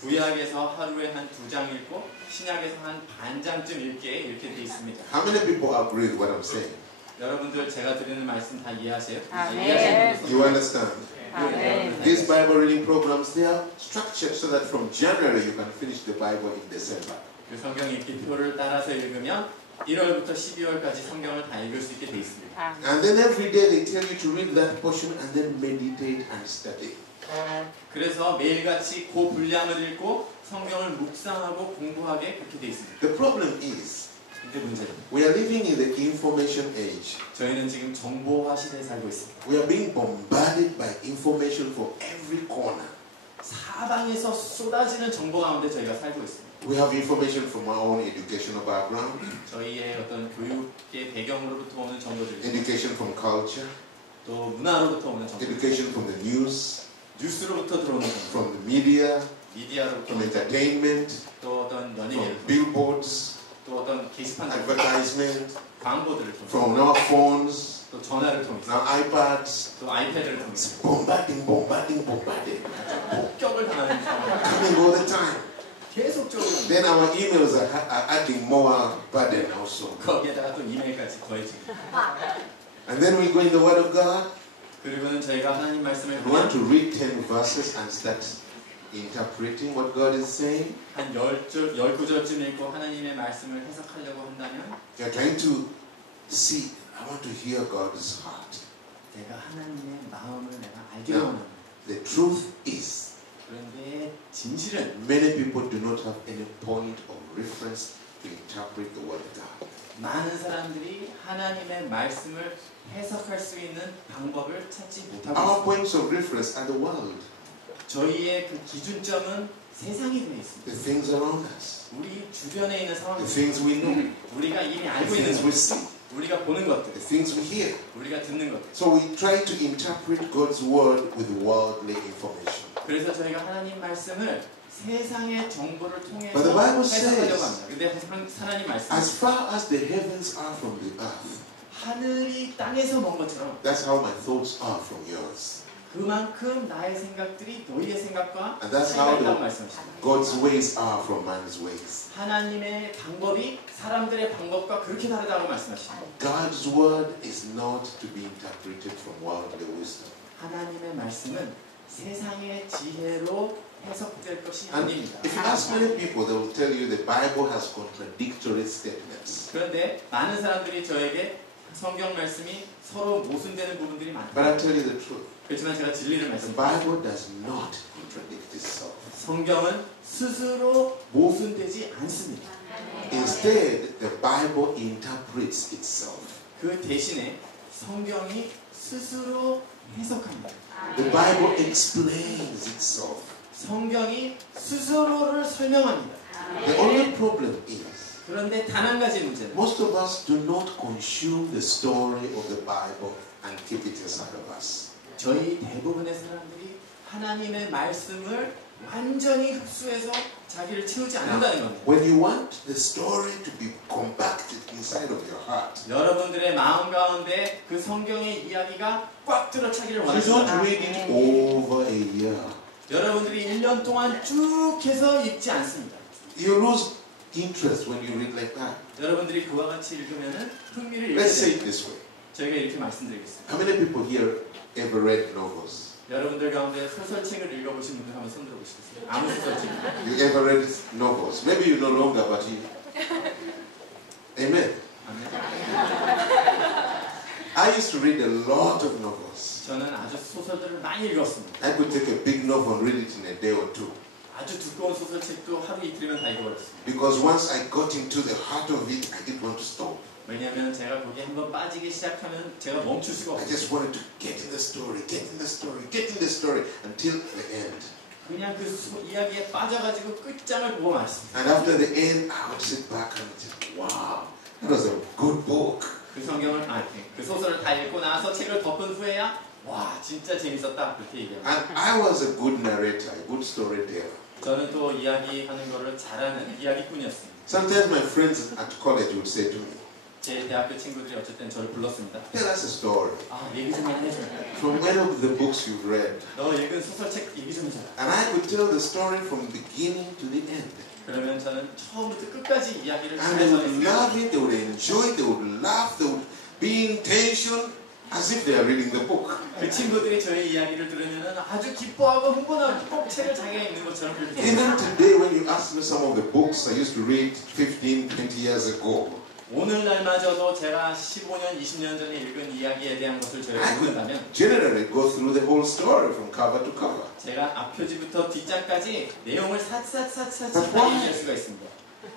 구약에서 하루에 한 2장 읽고 신약에서 한 반장쯤 읽게 이렇게 돼 있습니다. How many people agree with what I'm saying? 여러분들 제가 드리는 말씀 다 이해하세요? 아멘. 이해하시는 분들 You understand? 아멘. These Bible reading programs, they are structured so that from January you can finish the Bible in December. 그 성경 읽기 표를 따라서 읽으면 1월부터 12월까지 성경을 다 읽을 수 있게 돼 있습니다. 아멘. And then every day they tell you to read that portion and then meditate and study. 그래서 매일같이 그 분량을 읽고 성경을 묵상하고 공부하게 그렇게 돼 있습니다. The problem is, 근데 문제는 we are living in the information age. 저희는 지금 정보화 시대에 살고 있습니다. We are being bombarded by information from every corner. 사방에서 쏟아지는 정보 가운데 저희가 살고 있습니다. We have information from our own educational background, 저희의 어떤 교육의 배경으로부터 오는 정보들이 있습니다. education from culture, 또 문화로부터 오는 정보, education from the news, 뉴스로부터 들어오는 정보, from the media, 미디어로부터 from 오는 정보, entertainment, 또 어떤 from 연예인, billboards, 또 어떤 게시판들, advertisement, 광고들을 통해서, from our phones, 또 전화를 통해서, our iPads. 또 아이패드를 통해서 It's bombarding. 폭격을 당하는 상황. Coming all the time. 계속적으로 Then our emails are adding more burden also. 거기에다가 또 이메일까지 더해지고. And then we go in the Word of God. 그리고는 저희가 하나님 말씀을 We want 그냥 to read 10 verses and start interpreting what God is saying. 한 19절쯤 읽고 하나님의 말씀을 해석하려고 한다면 You're trying to see, I want to hear God's heart. 내가 하나님의 마음을 내가 알기로 원합니다. The truth is, 그런데 진실은 many people do not have any point of reference to interpret the Word of God. 많은 사람들이 하나님의 말씀을 해석할 수 있는 방법을 찾지 못하고 Our 있습니다. points of reference are the world, 저희의 그 기준점은 세상이 되어 있습니다. the things around us, 우리 주변에 있는 the 상황, things we know, 우리가 이미 the 알고 있는 things we 것, see, 우리가 보는 것들, the things we hear. 우리가 듣는 것들. So we try to interpret God's Word with worldly information. 그래서 저희가 하나님 말씀을 세상의 정보를 통해서 But the Bible 해석하려고 says, 합니다. 근데 하나님 말씀, as far as the heavens are from the earth, 하늘이 땅에서 먼 것처럼 that's how my thoughts are from yours. 그만큼 나의 생각들이 너희의 생각과 And that's 차이가 how 있다고 the- 말씀하십니다. God's ways are from man's ways. 하나님의 방법이 사람들의 방법과 그렇게 다르다고 말씀하십니다. God's word is not to be interpreted from worldly wisdom. 하나님의 말씀은 세상의 지혜로 해석될 것이 And 아닙니다. if you ask many people, they will tell you the Bible has contradictory statements. 그런데 많은 사람들이 저에게 성경 말씀이 서로 모순되는 부분들이 But 많다. I tell you the truth. 그렇지만 제가 진리를 The 말씀드립니다. Bible does not contradict itself. 성경은 스스로 모순되지 않습니다. Instead, the Bible interprets itself. 그 대신에 성경이 스스로 해석합니다. The Bible explains itself. 성경이 스스로를 설명합니다. The only problem is 그런데 단 한 가지 문제는 most of us do not consume the story of the Bible and keep it inside of us. 저희 대부분의 사람들이 하나님의 말씀을 완전히 흡수해서 자기를 채우지 않는다는 겁니다. When you want the story to be compacted inside of your heart, 여러분들의 마음 가운데 그 성경의 이야기가 꽉 들어차기를 you 원하십니다. don't read it over a year. 여러분들이 1년 동안 쭉 해서 읽지 않습니다. You lose interest when you read like that. 여러분들이 그와 같이 읽으면 흥미를 잃게 Let's say 됩니다. it this way. 저희가 이렇게 말씀드리겠습니다. How many people here ever read novels? 여러분들 가운데 소설책을 읽어보신 분들 한번 손 들어보시겠어요? 아무 소설책. You ever read novels? Maybe you no longer, but you... Amen. I used to read a lot of novels. 저는 아주 소설들을 많이 읽었습니다. I could take a big novel and read it in a day or two. 아주 두꺼운 소설책도 하루 이틀이면 다 읽어버렸습니다. Because once I got into the heart of it, I didn't want to stop. 왜냐하면 제가 거기에 한번 빠지기 시작하면 제가 멈출 수가 I 없어요. just wanted to get in the story, get in the story, get in the story until the end. 그냥 그 이야기에 빠져가지고 끝장을 보고 말았습니다. And after the end, I would sit back and just, wow, that was a good book. 그 성경을 그 소설을 다 읽고 나서 책을 덮은 후에야 와 진짜 재밌었다 그렇게 얘기합니다. And I was a good narrator, a good storyteller. 저는 또 이야기하는 거를 잘하는 이야기꾼이었습니다. Sometimes my friends at college would say to me, 제 대학교 친구들이 어쨌든 저를 불렀습니다. tell us a story 아 얘기 좀 해줘. from any of the books you've read. 너 읽은 소설책 얘기 좀 해줘. And I could tell the story from beginning to the end. 그러면 저는 처음부터 끝까지 이야기를 And 잘 they would 전했습니다. love it, they would enjoy it, they would laugh, they would be in tension as if they are reading the book. 그 친구들이 저의 이야기를 들으면 아주 기뻐하고 흥분하고 꼭 책을 자기가 읽는 것처럼 그렇게 Even today, when you ask me some of the books I used to read 15, 20 years ago, 오늘날마저도 제가 15년, 20년 전에 읽은 이야기에 대한 것을 저희가 I could 읽는다면 generally go through the whole story from cover to cover. 제가 앞표지부터 뒷장까지 내용을 삿삿삿삿 That's 다 why. 얘기할 수가 있습니다.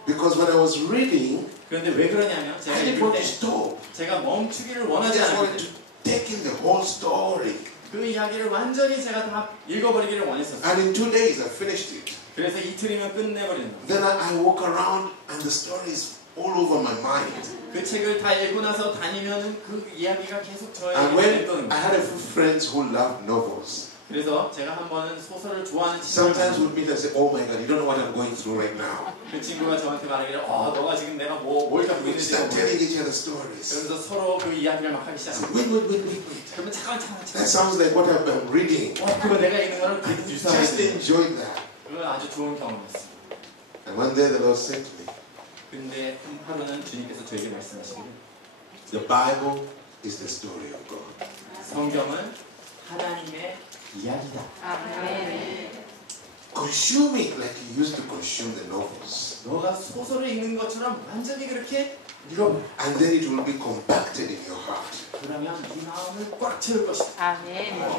Because when I was reading, 그런데 왜 그러냐면 제가 I didn't 읽을 want to 때 stop. 제가 멈추기를 I 원하지 just wanted 않았는데 to take in the whole story. 그 이야기를 완전히 제가 다 읽어버리기를 원했었어요. And in 2 days, I finished it. 그래서 이틀이면 끝내버리는 거예요. Then I walk around and the story is all over my mind. 그 책을 다 읽고 나서 다니면은 그 이야기가 계속 저에게 And when 들리는 I 거예요. had a few friends who loved novels, 그래서 제가 한 번은 소설을 좋아하는 sometimes 친구가 would meet and say, oh my God, you don't know what I'm going through right now. 그 친구가 저한테 말하기를 너가 지금 내가 뭘 갖고 We 있는지 start 모르겠어. telling each other stories. 그러면서 서로 그 이야기를 막 하기 I said, 시작합니다. wait. 그러면 잠깐 That sounds like what I'm reading. 그거 내가 읽는 거는 그 유사하게 Just enjoy that. 그건 아주 좋은 경험이었습니다. And one day the Lord said to me, 근데 하루는 주님께서 저에게 말씀하시기를 the Bible is the story of God. 성경은 하나님의 이야기다. Consume it like you used to consume the novels. 너가 소설을 읽는 것처럼 완전히 그렇게 읽어봐. And then it will be compacted in your heart. 그러면 네 마음을 꽉 채울 것이다.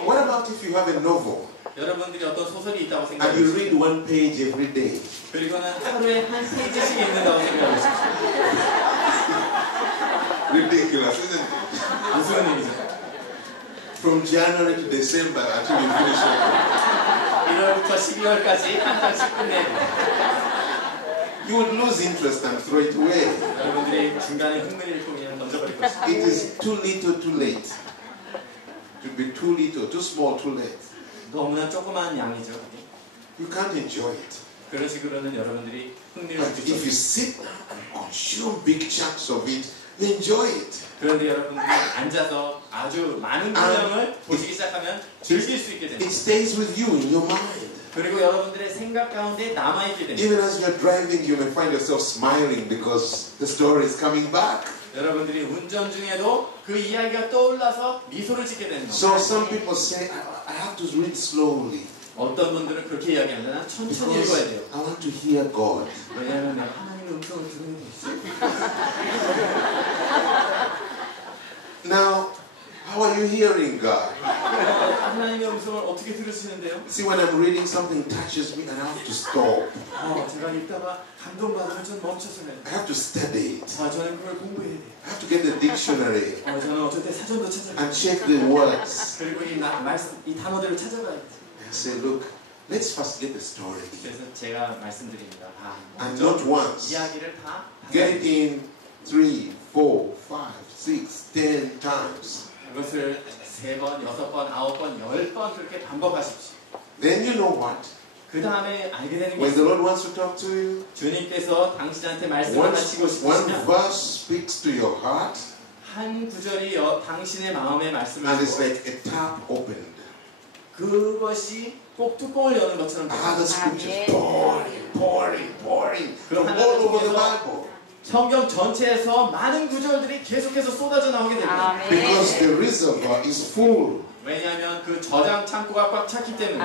What about if you have a novel 여러분들이 어떤 소설이 있다고 and you 생각해보십시오. read one page every day? 그리고는 하루에 한 페이지씩 읽는다고 생각해보십시오. Ridiculous, isn't it? 무슨 얘기죠? From January to December until you finish it. 1월부터 12월까지 한 장씩 끝내야 돼요. You would lose interest and throw it away. 여러분들이 중간에 흥미를 잃고 그냥 던져버릴 것이다. It is too little, too late. It would be too little, too small, too late. 너무나 조그마한 양이죠. 그게. You can't enjoy it. 그런 식으로는 여러분들이 흥미를 But if you 느끼죠. sit down and consume big chunks of it, you enjoy it. 그런데 여러분들이 앉아서 아주 많은 분량을 보시기 시작하면 즐길 수 있게 It 됩니다. stays with you in your mind. 그리고 여러분들의 생각 가운데 남아있게 됩니다. Even as you're driving, you may find yourself smiling because the story is coming back. 여러분들이 운전 중에도 그 이야기가 떠올라서 미소를 짓게 되는 So 겁니다. some people say, I have to read slowly 어떤 분들은 그렇게 이야기합니다. 난 천천히 읽어야 because 돼요. I want to hear God. 왜냐하면 내가 하나님의 음성을 들으면 돼 있어요. Now, how are you hearing God? 하나님의 음성을 어떻게 들으시는데요? See, when I'm reading, something touches me and I have to stop. 제가 읽다가 감동받으면 전 멈춰서 해요. I have to study it. 저는 그걸 공부해야 돼요. I have to get the dictionary 저는 어쩔 때 사전도 찾아가요. and check the words. 그리고 이 단어들을 찾아가야 돼요. And say, look, let's first get the story. 그래서 제가 말씀드립니다. And not once. 이야기를 다 Get it in 3, 4, 5, 6, 10 times. 그것을 3번, 6번, 9번, 10번 그렇게 반복하십시오. Then you know what? 그 다음에 알게 되는 게 When the 있어요. Lord wants to talk to you, 주님께서 당신한테 말씀을 하시고 one 싶으시면 verse speaks to your heart, 한 구절이 당신의 마음에 말씀을 and it's 주고 like a tap opened. 그것이 꼭 뚜껑을 여는 것처럼 돼요. Other scriptures pouring, pouring, pouring from 그럼 all over the 하나님께서 Bible. 성경 전체에서 많은 구절들이 계속해서 쏟아져 나오게 됩니다. Because the reservoir is full. 왜냐하면 그 저장 창고가 꽉 찼기 때문에.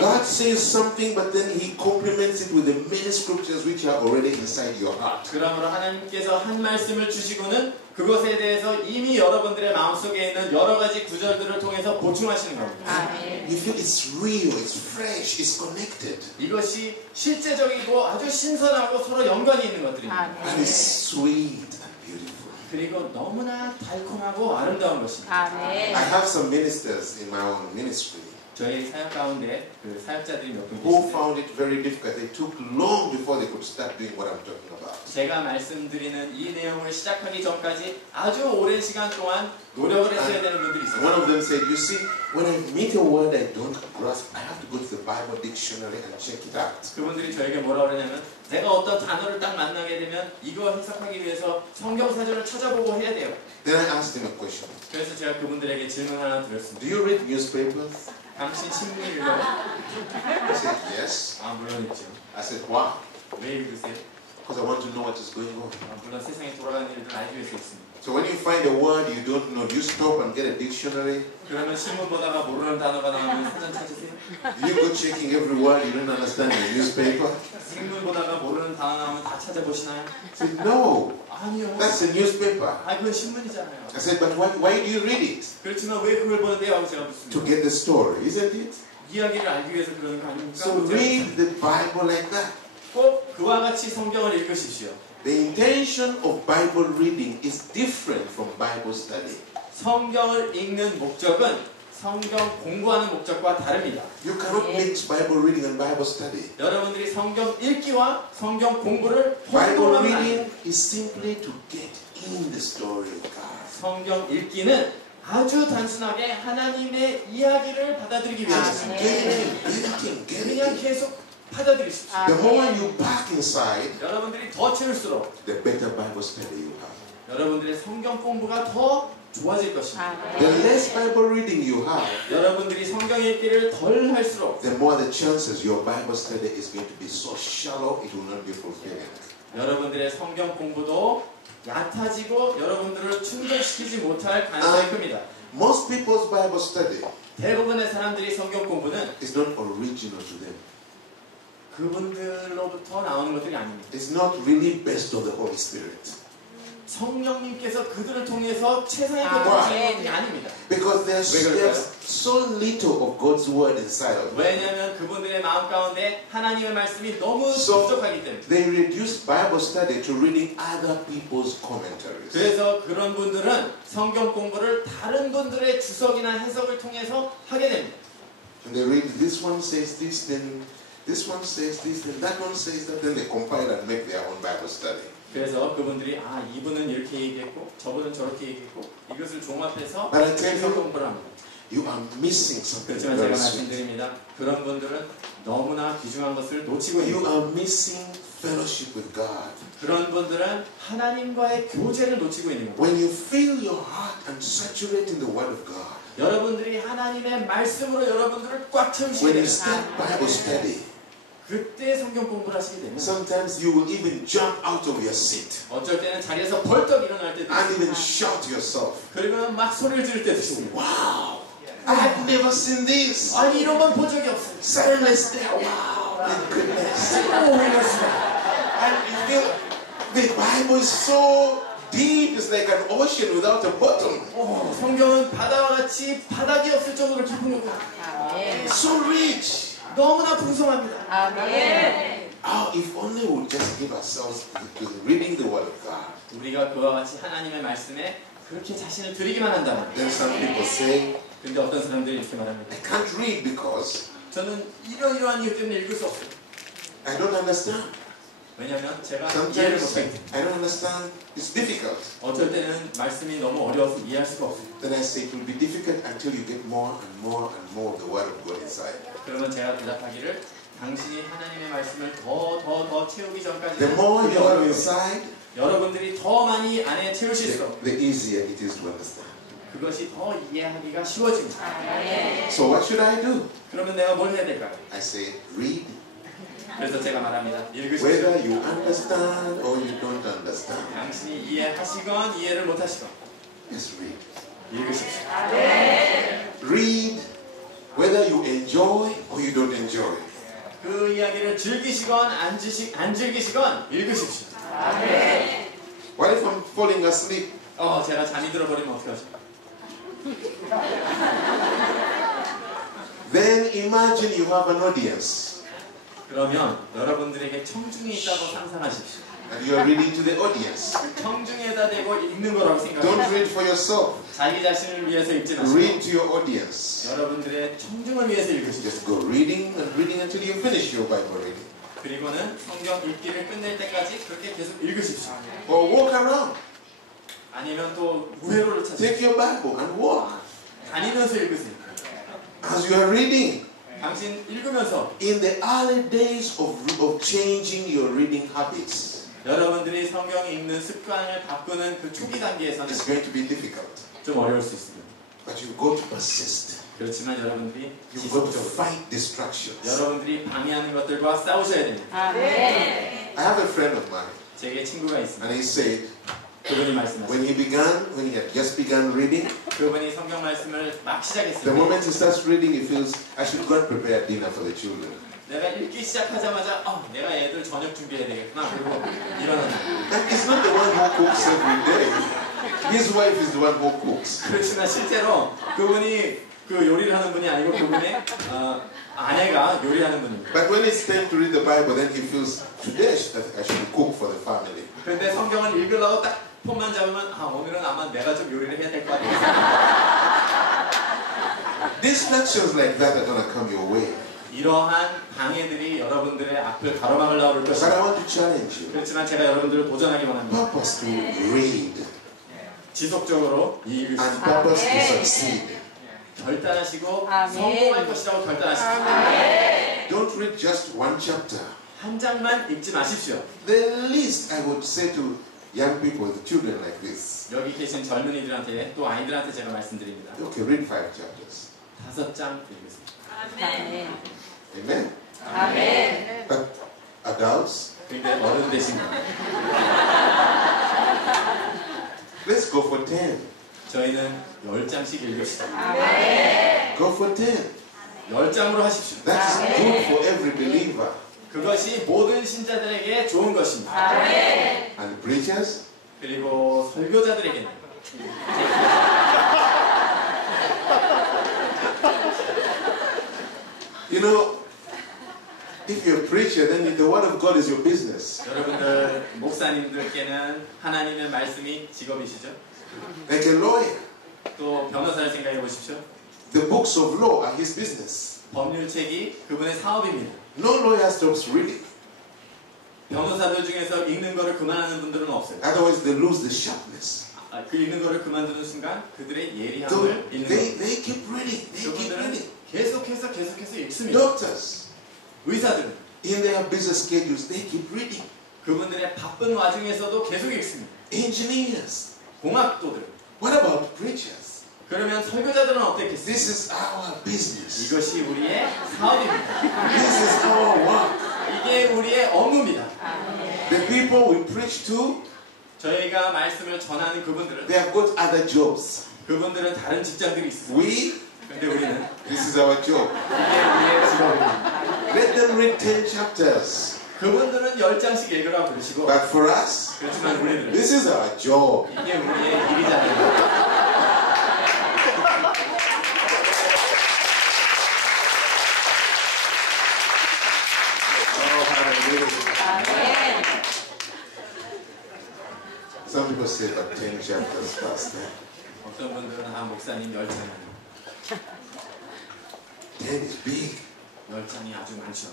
God says something, but then He complements it with the many scriptures which are already inside your heart. 그러므로 하나님께서 한 말씀을 주시고는 그것에 대해서 이미 여러분들의 마음속에 있는 여러 가지 구절들을 통해서 보충하시는 겁니다. You feel it's real, it's fresh, it's connected. 이것이 실제적이고 아주 신선하고 서로 연관이 있는 것들입니다. And it's sweet and beautiful. 그리고 너무나 달콤하고 아름다운 것입니다. I have some ministers in my own ministry 저희 사역 가운데 그 사역자들이 몇 분 who 계신데 found it very difficult. They took long before they could start doing what I'm talking about. 제가 말씀드리는 이 내용을 시작하기 전까지 아주 오랜 시간 동안 노력을 했어야 되는 분들이 One 있어요. of them said, you see, when I meet a word I don't grasp, I have to go to the Bible dictionary and check it out. 그분들이 저에게 뭐라 그러냐면 내가 어떤 단어를 딱 만나게 되면 이거 해석하기 위해서 성경사전을 찾아보고 해야 돼요. Then I asked him a question. 그래서 제가 그분들에게 질문 하나 드렸습니다. Do you read newspapers? 당신 신문 읽어요? He said, yes. 물론 읽죠. I said, why? 왜 읽으세요? Because I want to know what is going on. 물론 세상에 돌아가는 일들 알기 위해서 읽습니다. So when you find a word you don't know, you stop and get a dictionary. 그러면 신문 보다가 모르는 단어가 나오면 사전 찾으세요? You go checking every word you don't understand in the newspaper. 신문 보다가 모르는 단어 나오면 다 찾아보시나요? I said, no, 아니요. that's a newspaper. 그건 신문이잖아요. I said, but why do you read it? 그렇지만 왜 그걸 보는데요? 하고 제가 묻습니다. To get the story, isn't it? 이야기를 알기 위해서 그러는 거 아닙니까? So read the Bible like that. 꼭 그와 같이 성경을 읽으십시오. The intention of Bible reading is different from Bible study. 성경을 읽는 목적은 성경 공부하는 목적과 다릅니다. You cannot mix Bible reading and Bible study. 여러분들이 성경 읽기와 성경 공부를 Bible 혼동하면 안 돼요. reading is simply to get in the story of God. 성경 읽기는 아주 단순하게 하나님의 이야기를 받아들이기 위해서입니다. Get in, 그냥 get in. 계속 받아들이십시오. The more you pack inside, 여러분들이 더 채울수록 the better Bible study you have. 여러분들의 성경 공부가 더 좋아질 것입니다. The less Bible reading you have, 여러분들이 성경 읽기를 덜 할수록 the more the chances your Bible study is going to be so shallow it will not be fulfilling. 여러분들의 성경 공부도 얕아지고 여러분들을 충족시키지 못할 가능성이 큽니다. Most people's Bible study 대부분의 사람들이 성경 공부는 is not original to them. 그분들로부터 나오는 것들이 아닙니다. It's not really based on the Holy Spirit. 성령님께서 그들을 통해서 최선의 것을 주는 것이 아닙니다. Because there's so little of God's word inside of them. 왜냐하면 그분들의 마음 가운데 하나님의 말씀이 너무 So 부족하기 때문에. they reduce Bible study to reading other people's commentaries. 그래서 그런 분들은 성경 공부를 다른 분들의 주석이나 해석을 통해서 하게 됩니다. And they read this one says this, then this one says this, then that one says that, then they compile and make their own Bible study. 그래서 그분들이 이분은 이렇게 얘기했고 저분은 저렇게 얘기했고 이것을 종합해서 But I tell 성경 you, 공부를 합니다. you are missing something 그렇지만 제가 very sweet. 말씀드립니다. 그런 분들은 너무나 귀중한 것을 놓치고 You 있는 are missing fellowship with God. 그런 분들은 하나님과의 교제를 놓치고 있는 겁니다. When you fill your heart and saturate in the Word of God, 여러분들이 하나님의 말씀으로 여러분들을 꽉 채우시게 when you 되면 start Bible study, 그때 성경 공부를 하시게 되면 sometimes you will even jump out of your seat 어쩔 때는 자리에서 벌떡 일어날 때도 and 있습니다. even shout yourself, 그러면 막 소리를 지를 때도 있습니다. wow, I've never seen this. 아니 이런 건 본 적이 없어요. Silence there, wow, my goodness. 오 이랬습니다. And you feel the Bible is so deep, it's like an ocean without a bottom. 성경은 바다와 같이 바닥이 없을 정도로 깊은 거고 아멘. So rich. 너무나 풍성합니다. 아멘. Oh, if only we just give ourselves to reading the Word of God. 우리가 그와 같이 하나님의 말씀에 그렇게 자신을 드리기만 한다면 Then some people say, 근데 어떤 사람들이 이렇게 말합니다. I can't read because 저는 이러이러한 이유 때문에 읽을 수 없어요. I don't understand. 왜냐하면 제가 이해를 Sometimes 못해요. I don't understand. It's difficult. 어쩔 때는 말씀이 너무 어려워서 이해할 수가 없어요. Then I say it will be difficult until you get more and more and more of the Word of God inside. 그러면 제가 대답하기를 당신이 하나님의 말씀을 더 채우기 전까지 The more you have inside, 여러분들이 더 많이 안에 채우실수록 the easier it is to understand. 그것이 더 이해하기가 쉬워집니다. 아멘. So what should I do? 그러면 내가 뭘 해야 될까요? I say, read, 그래서 제가 말합니다. 읽으십시오. whether you understand or you don't understand. 당신이 이해하시건 이해를 못하시건 Just read. 읽으십시오. Read, whether you enjoy or you don't enjoy. 그 이야기를 즐기시건 안 즐기시건 읽으십시오. What if I'm falling asleep? 제가 잠이 들어버리면 어떡하죠? Then imagine you have an audience 그러면 여러분들에게 청중이 있다고 상상하십시오. and you are reading to the audience. 청중에다 대고 읽는 거라고 Don't 생각하십시오. read for yourself. 자기 자신을 위해서 읽지 마시고 Read to your audience. 여러분들의 청중을 위해서 읽으십시오. Just go reading and reading until you finish your Bible reading. 그리고는 성경 읽기를 끝낼 때까지 그렇게 계속 읽으십시오. Or walk around. 아니면 또 우회로를 찾으십시오. Take your Bible and walk. 다니면서 읽으세요. As you are reading, 당신 읽으면서 in the early days of changing your reading habits, 여러분들이 성경 읽는 습관을 바꾸는 그 초기 단계에서는 it's going to be difficult. 좀 어려울 수 있습니다. But you've got to persist. 그렇지만 여러분들이 You've got to 지속적으로 fight distractions. 여러분들이 방해하는 것들과 싸우셔야 됩니다. 아멘. I have a friend of mine, 제게 친구가 있습니다. and he said, 그분이 말씀하셨어요. when he had just begun reading, 그분이 성경 말씀을 막 시작했을 the 때 moment he starts reading, he feels, I should go and prepare dinner for the children. 내가 읽기 시작하자마자 내가 애들 저녁 준비해야 되겠구나. 그리고 일어나는 And he's not the one who cooks every day. His wife is the one who cooks. 그렇지만 실제로 그분이 그 요리를 하는 분이 아니고 그분의 아내가 요리하는 분입니다. But when it's time to read the Bible, then he feels, today I should cook for the family. 그런데 성경을 읽으려고 딱 폰만 잡으면 오늘은 아마 내가 좀 요리를 해야 될 것 같아요. Distractions like that are going to come your way. 이러한 방해들이 여러분들의 앞을 가로막으려고 할 But I 것입니다. want to challenge you. 그렇지만 제가 여러분들을 도전하기 원합니다. Purpose to read 지속적으로 and 읽으시고 purpose to succeed. 결단하시고 아멘. 성공할 것이라고 결단하시고 Don't read just one chapter. 한 장만 읽지 마십시오. The least I would say to young people, the children like this, 여기 계신 젊은이들한테 또 아이들한테 제가 말씀드립니다. okay, read 5 chapters. 5장 읽으세요. 아멘. Amen? 아멘. But adults, 근데 어른 되신 분 let's go for 10. 저희는 10장씩 읽읍시다. Go for 10. 10장으로 하십시오. That is good for every believer. 그것이 모든 신자들에게 좋은 것입니다. And preachers, 그리고 설교자들에게는 you know, if you're a preacher, then the word of God is your business. 여러분들 목사님들께는 하나님의 말씀이 직업이시죠. Like a lawyer, 또 변호사를 생각해 보십시오. the books of law are his business. 법률책이 그분의 사업입니다. No lawyer stops reading. 변호사들 중에서 읽는 거를 그만하는 분들은 없어요. Otherwise, they lose the sharpness. 그 읽는 거를 그만두는 순간 그들의 So 예리함을 읽는 거예요. they keep reading. They keep 그분들은 reading. 계속해서 읽습니다. Doctors, 의사들은 in their busy schedules, they keep reading. 그분들의 바쁜 와중에서도 계속 읽습니다. Engineers. 공학도들. What about preachers? 그러면 설교자들은 어떻겠어요? This is our business. 이것이 우리의 사업입니다. This is our work. 이게 우리의 업무입니다. The people we preach to, 저희가 말씀을 전하는 그분들은 they have got other jobs. 그분들은 다른 직장들이 있습니다. We, 근데 우리는 this is our job. 이게 우리의 직업입니다. Let them read 10 chapters. 그분들은 10장씩 읽으라고 그러시고 But for us, 그렇지만 우리는 this is our job. 이게 우리의 일이잖아요. Oh, hallelujah. Some people say about 10 chapters past that. 어떤 분들은 목사님 10장이 10 is big. 10장이 아주 많죠.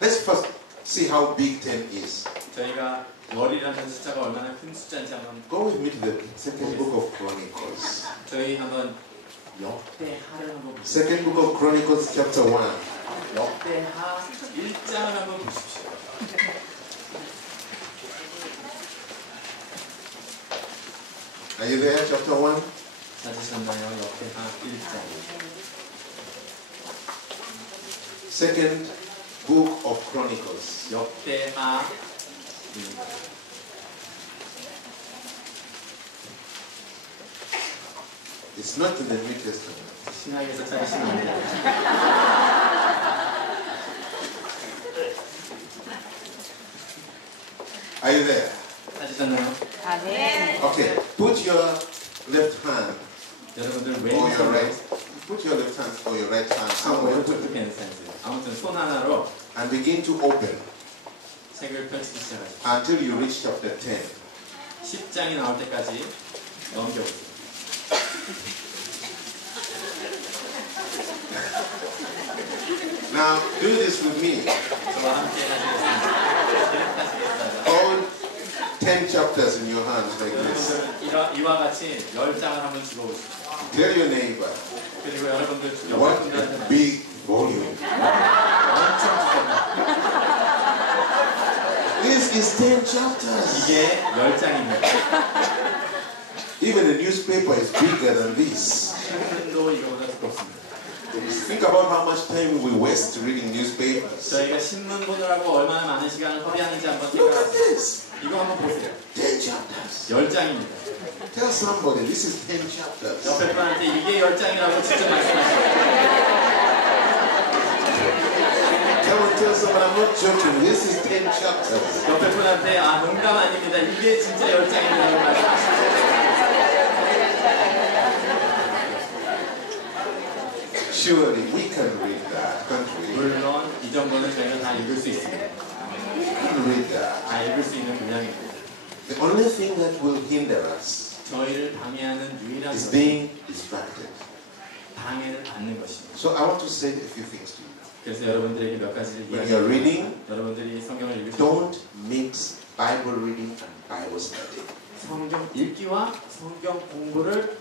Let's first see how big 10 is. 저희가 월이라는 숫자가 얼마나 큰 숫자인지 한번 Go with me to the second book of Chronicles. 저희 한번 역대하를 한번 보시죠. Second book of Chronicles, chapter 1. 역대하 1장을 한번 보십시오. Are you there? Chapter 1? 찾으셨나요? 역대하 1장. Second book of Chronicles. 역대하 It's not in the New Testament. 신학에서 찾으시면 안 돼요. Are you there? 찾으셨나요? 아멘. Okay. Put your left hand 여러분들 or your 왼손으로 right. Put your left hand or your right hand somewhere 오른쪽 괜찮으세요. 아무튼 손 하나로 and begin to open 책을 펼치기 시작하죠. until you reach chapter 10. 10장이 나올 때까지 넘겨보세요. Now, do this with me. 저와 함께 하시겠습니다. Hold 10 chapters in your hands like this. 여러분들은 이와 같이 10장을 한번 집어보세요. Tell your neighbor, 그리고 여러분들 what a 여러분들한테 big volume. 엄청 집어봐. This is 10 chapters. 이게 10장입니다. Even the newspaper is bigger than this. 신문도 이거보다 두껍습니다. Think about how much time we waste reading newspapers. 저희가 신문 보느라고 얼마나 많은 시간을 허비하는지 한번 Look at 생각해보세요. this. 이거 한번 보세요. 10 chapters. 10장입니다. Tell somebody this is 10 chapters. 옆에 분한테 이게 10장이라고 직접 말씀하세요. Tell someone I'm not joking. This is 10 chapters. 옆에 분한테 농담 아닙니다. 이게 진짜 10장입니다라고 말씀하세요. Surely we can read that, can't we? 물론 이 정도는 저희가 다 읽을 수 있습니다. We can read that. 다 읽을 수 있는 분량입니다. The only thing that will hinder us 저희를 방해하는 유일한 is 것은 being distracted. 방해를 받는 것입니다. So I want to say a few things to you. 그래서 여러분들에게 몇 가지를 When you're reading, 여러분들이 성경을 읽을 때 don't mix Bible reading and Bible study. 성경 읽기와 성경 공부를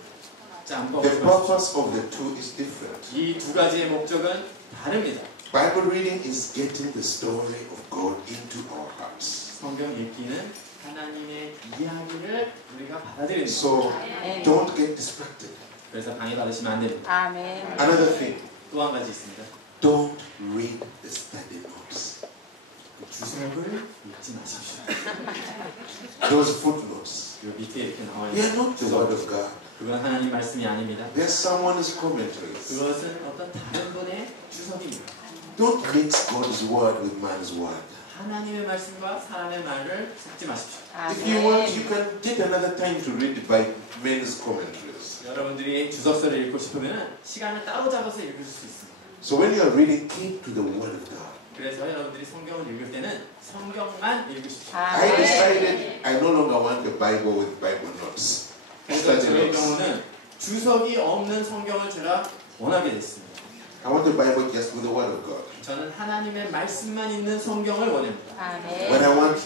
The 짬뽕하지 마십시오. purpose of the two is different. 이 두 가지의 목적은 다릅니다. Bible reading is getting the story of God into our hearts. 성경 읽기는 하나님의 이야기를 우리가 받아들이는 거예요. So don't get distracted. 그래서 방해받으시면 안 됩니다. 아멘. Another thing, 또 한 가지 있습니다. don't read the study notes. 주석을 읽지 마십시오. Those footnotes. 요 밑에 이렇게 나와 They are 있는 not the word of God. 그건 하나님 말씀이 아닙니다. They're someone's commentaries. 그것은 어떤 다른 분의 주석입니다. Don't mix God's word with man's word. 하나님의 말씀과 사람의 말을 섞지 마십시오. If you want, you can take another time to read by men's commentaries. 여러분들이 주석서를 읽고 싶으면 시간을 따로 잡아서 읽을 수 있습니다. So when you are reading, keep to the word of God. 그래서 여러분들이 성경을 읽을 때는 성경만 읽으십시오. I decided I no longer want a Bible with Bible notes. 그래서 Study 저의 notes. 경우는 주석이 없는 성경을 제가 원하게 됐습니다. I want the Bible just with the Word of God. 저는 하나님의 말씀만 있는 성경을 원합니다. When I 아멘. want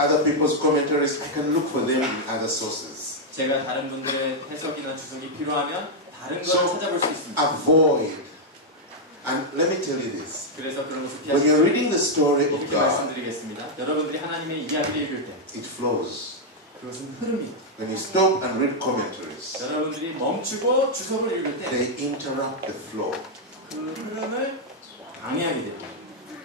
other people's commentaries, I can look for them in other sources. 제가 다른 분들의 해석이나 주석이 필요하면 다른 걸 So, 찾아볼 수 있습니다. avoid. And let me tell you this. 그래서 그런 것을 When you're 피하시고 reading the story of 이렇게 God, 말씀드리겠습니다. 여러분들이 하나님의 이야기를 읽을 때 it flows. 그것은 흐름입니다. When you stop and read commentaries, 여러분들이 멈추고 주석을 읽을 때 they interrupt the flow. 그 흐름을 방해하게 됩니다.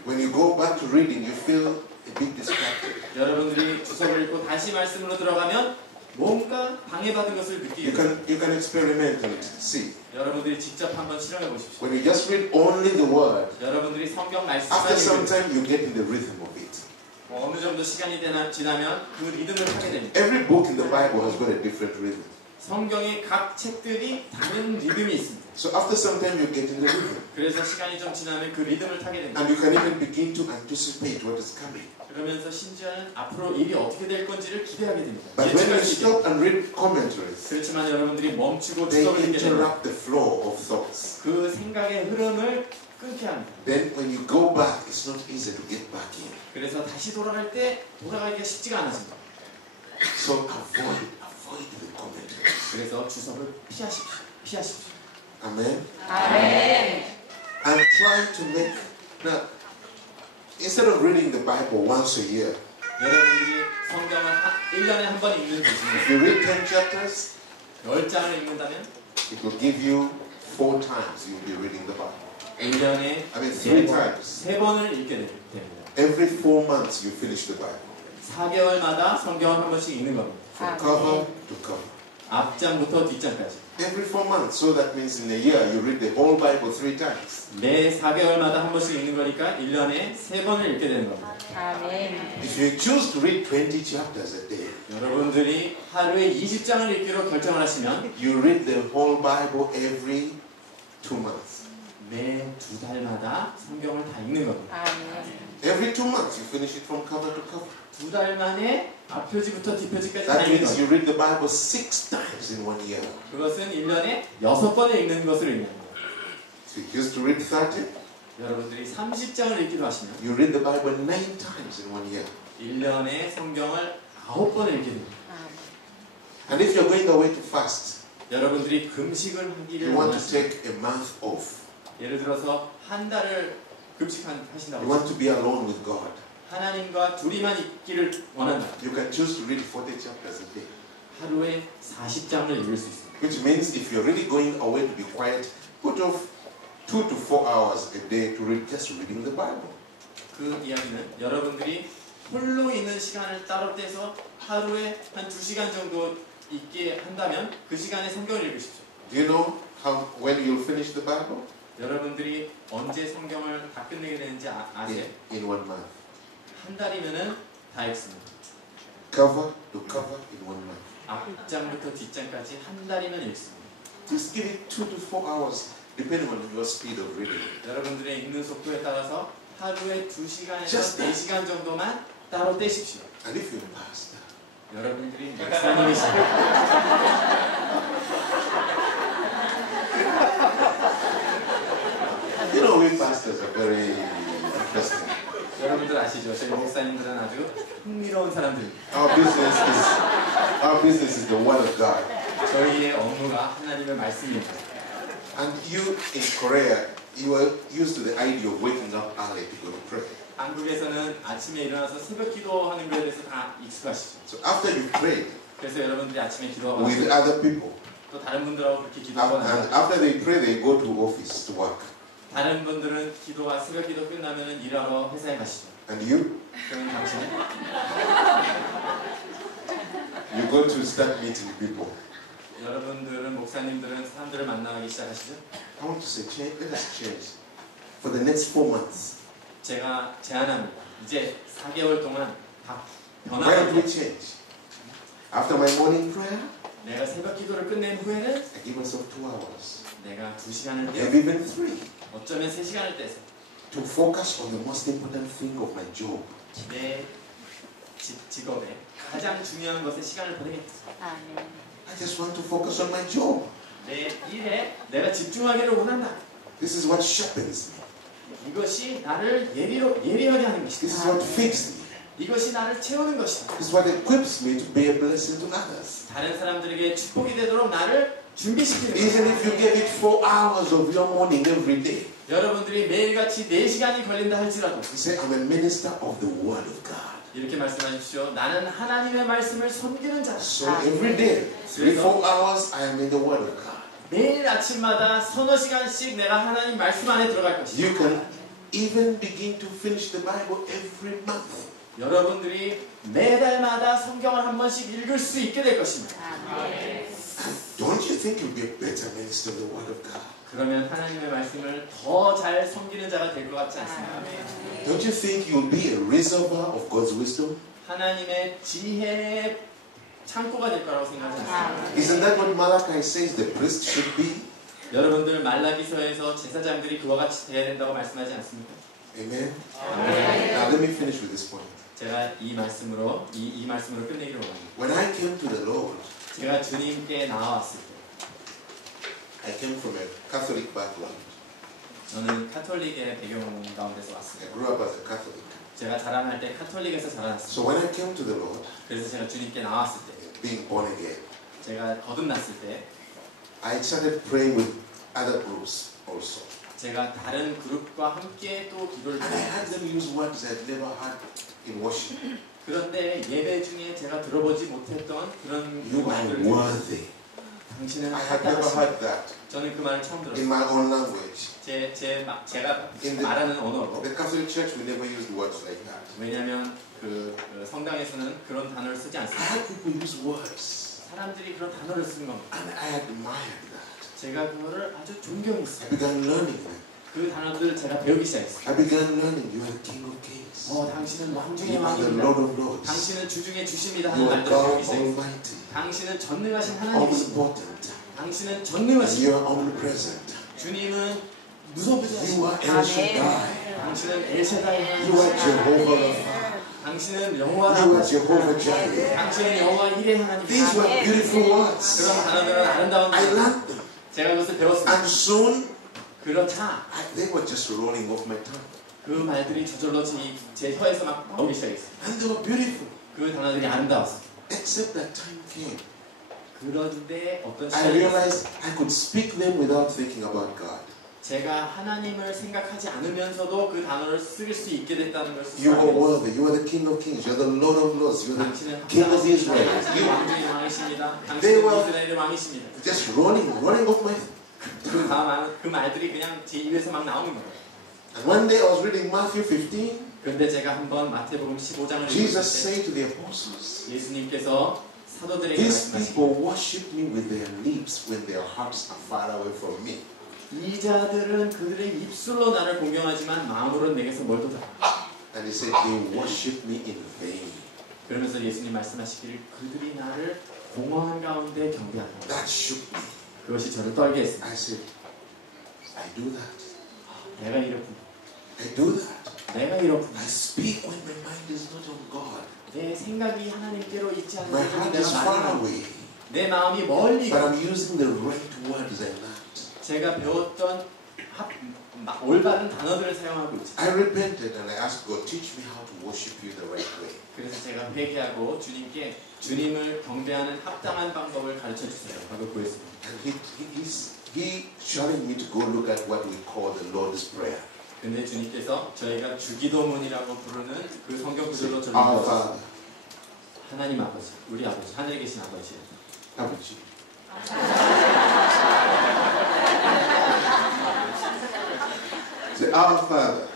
When you go back to reading, you feel a bit distracted. 여러분들이 주석을 읽고 다시 말씀으로 들어가면 뭔가 방해받은 것을 느끼게 됩니다. You can experiment and see. 여러분들이 직접 한번 실험해 보십시오. When you just read only the word, 여러분들이 성경 말씀만 after some 읽을 때 time you get in the rhythm of it. 어느 정도 시간이 지나면 그 리듬을 타게 됩니다. Every book in the Bible has got a different rhythm. 성경의 각 책들이 다른 리듬이 있습니다. So after some time you get in the rhythm. 그래서 시간이 좀 지나면 그 리듬을 타게 됩니다. And you can even begin to anticipate what is coming. 그러면서 심지어는 앞으로 일이 어떻게 될 건지를 기대하게 됩니다. But when you 예측할 수 있게 stop and read commentaries, 그렇지만 여러분들이 멈추고 they 주석을 읽게 됩니다. interrupt the flow of thoughts. 그 생각의 흐름을 끊게 합니다. Then when you go back, it's not easy to get back in. 그래서 다시 돌아갈 때 돌아가기가 쉽지가 않아집니다. So avoid the commentaries. 그래서 주석을 피하십시오. Amen. 아멘. And try to make now instead of reading the Bible once a year, 여러분들이 성경을 1년에 한 번 읽는 대신에 if you read 10 chapters, 10장을 읽는다면 it will give you 4 times you'll be reading the Bible. 1년에 I mean 3 times. 3번을 읽게 됩니다. Every 4 months you finish the Bible. 4개월마다 성경을 한 번씩 읽는 겁니다. From Amen. cover to cover. 앞장부터 뒷장까지. Every 4 months. So that means in a year you read the whole Bible 3 times. 매 4개월마다 한 번씩 읽는 거니까 1년에 3번을 읽게 되는 겁니다. 아멘. If you choose to read 20 chapters a day, 여러분들이 하루에 20장을 읽기로 결정을 하시면 you read the whole Bible every 2 months. 매 2달마다 성경을 다 읽는 겁니다. 아멘. Every 2 months you finish it from cover to cover. 2달 만에 앞표지부터 뒷표지까지 다 That 읽는 means 겁니다. you read the Bible 6 times in 1 year. 그것은 1년에 6번을 읽는 것을 읽는 겁니다. If you used to read 30, 여러분들이 30장을 읽기로 하시면 you read the Bible 9 times in 1 year. 1년에 성경을 9번을 읽게 됩니다. 아멘. And if you're going away to fast, 여러분들이 금식을 하기를 you want to 원하시면 take a month off. 예를 들어서 한 달을 You 금식하신다고 want to be alone with God. 하나님과 둘이만 있기를 원한다. You can choose to read 40 chapters a day. 하루에 40장을 읽을 수 있습니다. Which means if you're really going away to be quiet, put off 2 to 4 hours a day to read just reading the Bible. 그 이야기는 여러분들이 홀로 있는 시간을 따로 떼서 하루에 한 2시간 정도 읽게 한다면 그 시간에 성경을 읽으십시오. Do you know when you'll finish the Bible? 여러분들이 언제 성경을 다 끝내게 되는지 아세요? In 1 month. 한 달이면은 다 읽습니다. Cover to cover in 1 month. 앞장부터 뒷장까지 한 달이면 읽습니다. Just give it 2 to 4 hours, depending on your speed of reading. 여러분들의 읽는 속도에 따라서 하루에 2시간에서 Just 4시간 정도만 따로 떼십시오. And if you're a pastor, 여러분들이 목사님이시면 you know, we pastors are very interesting. 여러분들 아시죠? 저희 목사님들은 아주 흥미로운 사람들입니다. Our business is the Word of God. 저희의 업무가 하나님의 말씀입니다. And you in Korea, you are used to the idea of waking up early to go to pray. 한국에서는 아침에 일어나서 새벽 기도하는 것에 대해서 다 익숙하시죠. So after you pray 그래서 여러분들이 아침에 기도하고 with 나서 other people, 또 다른 분들하고 그렇게 기도하고 and 나서 after they pray, they go to office to work. 다른 분들은 기도와 새벽 기도 끝나면 일하러 회사에 가시죠. And you 그럼 당신은 go to start meeting people. 여러분들은 목사님들은 사람들을 만나기 시작하시죠. I want to say, let us change for the next 4 months. 제가 제안합니다. 이제 4개월 동안 다 Why don't we 변화를 change? After my morning prayer, 내가 새벽 기도를 끝낸 후에는 I give myself 2 hours, 내가 2시간을 떼어 maybe even 3, 어쩌면 3시간을 떼서 to focus on the most important thing of my job. 내 직업에 가장 중요한 것에 시간을 보내겠어. 아멘. I just want to focus on my job. 내 일에 내가 집중하기를 원한다. This is what sharpens me. 이것이 나를 예리하게 하는 This is 것이다. what feeds me. 이것이 나를 채우는 것이다. This is what equips me to be a blessing to others. 다른 사람들에게 축복이 되도록 나를 준비시키는 Even if you 것이다. give it 4 hours of your morning every day, 여러분들이 매일같이 4시간이 걸린다 할지라도 you say, I'm a minister of the Word of God. 이렇게 말씀하십시오. 나는 하나님의 말씀을 섬기는 자다. So every day, 3-4 hours, I am in the Word of God. 매일 아침마다 서너 시간씩 내가 하나님 말씀 안에 들어갈 것이다. You can even begin to finish the Bible every month. 여러분들이 매달마다 성경을 한 번씩 읽을 수 있게 될 것입니다. Don't you think you'll be a better minister of the Word of God? 그러면 하나님의 말씀을 더 잘 섬기는 자가 될 것 같지 않습니까? Don't you think you'll be a reservoir of God's wisdom? 하나님의 지혜의 창고가 될 거라고 생각하지 않습니까? Isn't that what Malachi says the priest should be? 여러분들 말라기서에서 제사장들이 그와 같이 돼야 된다고 말씀하지 않습니까? Amen? Now let me finish with this point. 제가 이 말씀으로 끝내기로 합니다. When I came to the Lord, 제가 주님께 나왔을 때 I came from a Catholic background. 저는 카톨릭의 배경 가운데서 왔습니다. I grew up as a Catholic. 제가 자라날 때 카톨릭에서 So 자라났습니다. when I came to the Lord, 그래서 제가 주님께 나왔을 때 being born again, 제가 거듭났을 때 I started praying with other groups also. 제가 다른 그룹과 함께 또 기도를 And I 드렸어요. had them use words I'd never had in worship. 그런데 예배 중에 제가 들어보지 못했던 그런 You are 말들을 worthy. 당신은 I had never 합당하십니다. heard that 저는 그 말을 처음 in 들었어요. my own language. 제가 In the- 말하는 언어로. The Catholic Church, we never used words like that. 왜냐하면 그 성당에서는 그런 단어를 쓰지 I 않습니다. had people use words, 사람들이 그런 단어를 쓰는 겁니다. and I admired that. 제가 그거를 아주 존경했어요. I began learning them. 그 단어들을 제가 배우기 시작했어요. I began learning, you are the King of Kings. 당신은 왕중의 You are the 왕입니다. Lord of Lords. 당신은 주중에 주십니다 하는 You are 말들을 배우기 God 시작했어요. Almighty, 당신은 전능하신 하나님이십니다. omnipotent, 당신은 and 전능하십니다. you are omnipresent. 주님은 You 무소부재하십니다. are El Shaddai. 당신은 엘샤다이 You are Jehovah Rapha. 당신은 여호와 You are Jehovah Jireh. 당신은 여호와 일의 These 하나님이십니다. were beautiful words. 그런 단어들은 아름다운 I 단어. learned them, 제가 그것을 배웠습니다. and soon 그렇다. they were just rolling off my tongue, 그 말들이 저절로 제 혀에서 막 나오기 시작했어요. and they were beautiful. 그 단어들이 아름다웠어요. Except that time came. 그런데 어떤 I 시간이 realized I could speak them without thinking about God. 제가 하나님을 생각하지 않으면서도 그 단어를 쓸 수 있게 됐다는 걸 You are 스스로 worthy. You are the King of Kings. You are the Lord of Lords. You are the 당신은 King of 합당하십니다. Israel. 당신은 You 왕중의 왕이십니다. They 당신은 were- 이스라엘의 왕이십니다. just rolling off my. 그 말들이 그냥 제 입에서 막 나오는 거예요. And one day I was reading Matthew 15. 그런데 제가 한번 마태복음 15장을 Jesus 읽었을 때 said to the apostles, 예수님께서 사도들에게 "These 말씀하시고 people worship me with their lips when their hearts are far away from me." 이 자들은 그들의 입술로 나를 공경하지만 마음으로는 내게서 멀도다. And he said, "They worship me in vain." 그러면서 예수님 말씀하시기를 그들이 나를 공허한 가운데 경배한다. That shook me. 그것이 저를 떨게 했습니다. I said, "I do that. 내가 이렇군. I do that. 내가 이렇군. I speak when my mind is not on God. 내 생각이 하나님께로 있지 않는 My 때는 heart 내가 is far 말을 away. 내 마음이 멀리 But 가. I'm using the right words I learned." 제가 배웠던 올바른 단어들을 사용하고 있죠. I repented and I asked God, "Teach me how to worship you the right way." 그래서 제가 회개하고 주님께 주님을 경배하는 합당한 방법을 가르쳐 주세요. 하고 구했습니다. And he challenged me to go look at what we call the Lord's Prayer. 근데 주님께서 저희가 주기도문이라고 부르는 그 성경 구절로 저를 Our 인도하셨어요. Father. 하나님 아버지, 우리 아버지, 하늘에 계신 아버지. 아버지. Say, "Our Father,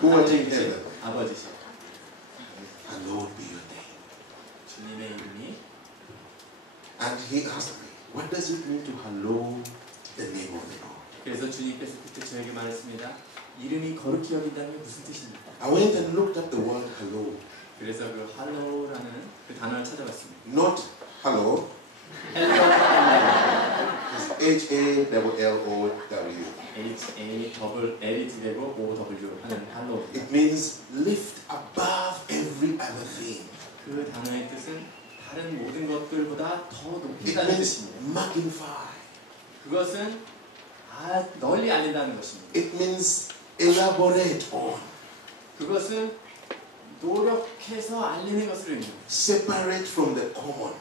who art in heaven, 아버지시. hallowed be your name." 주님의 이름이 And he asked me, "What does it mean to hallow the name of the Lord?" 그래서 주님께서 그때 저에게 말했습니다. 이름이 거룩히 여긴다는 게 무슨 뜻입니까? I went and looked up the word hallow. 그래서 그 할로우라는 그 단어를 찾아봤습니다. Not hallow, it's H-A-L-L-O-W. H-A 더블 L이 두 개고 O-W 하는 할로우. It means lift above every other thing. 그 단어의 뜻은 다른 모든 것들보다 더 It 높이다는 means 뜻입니다. magnify. 그것은 널리 알린다는 것입니다. It means elaborate on, 그것은 노력해서 알리는 것을 의미합니다. separate from the common,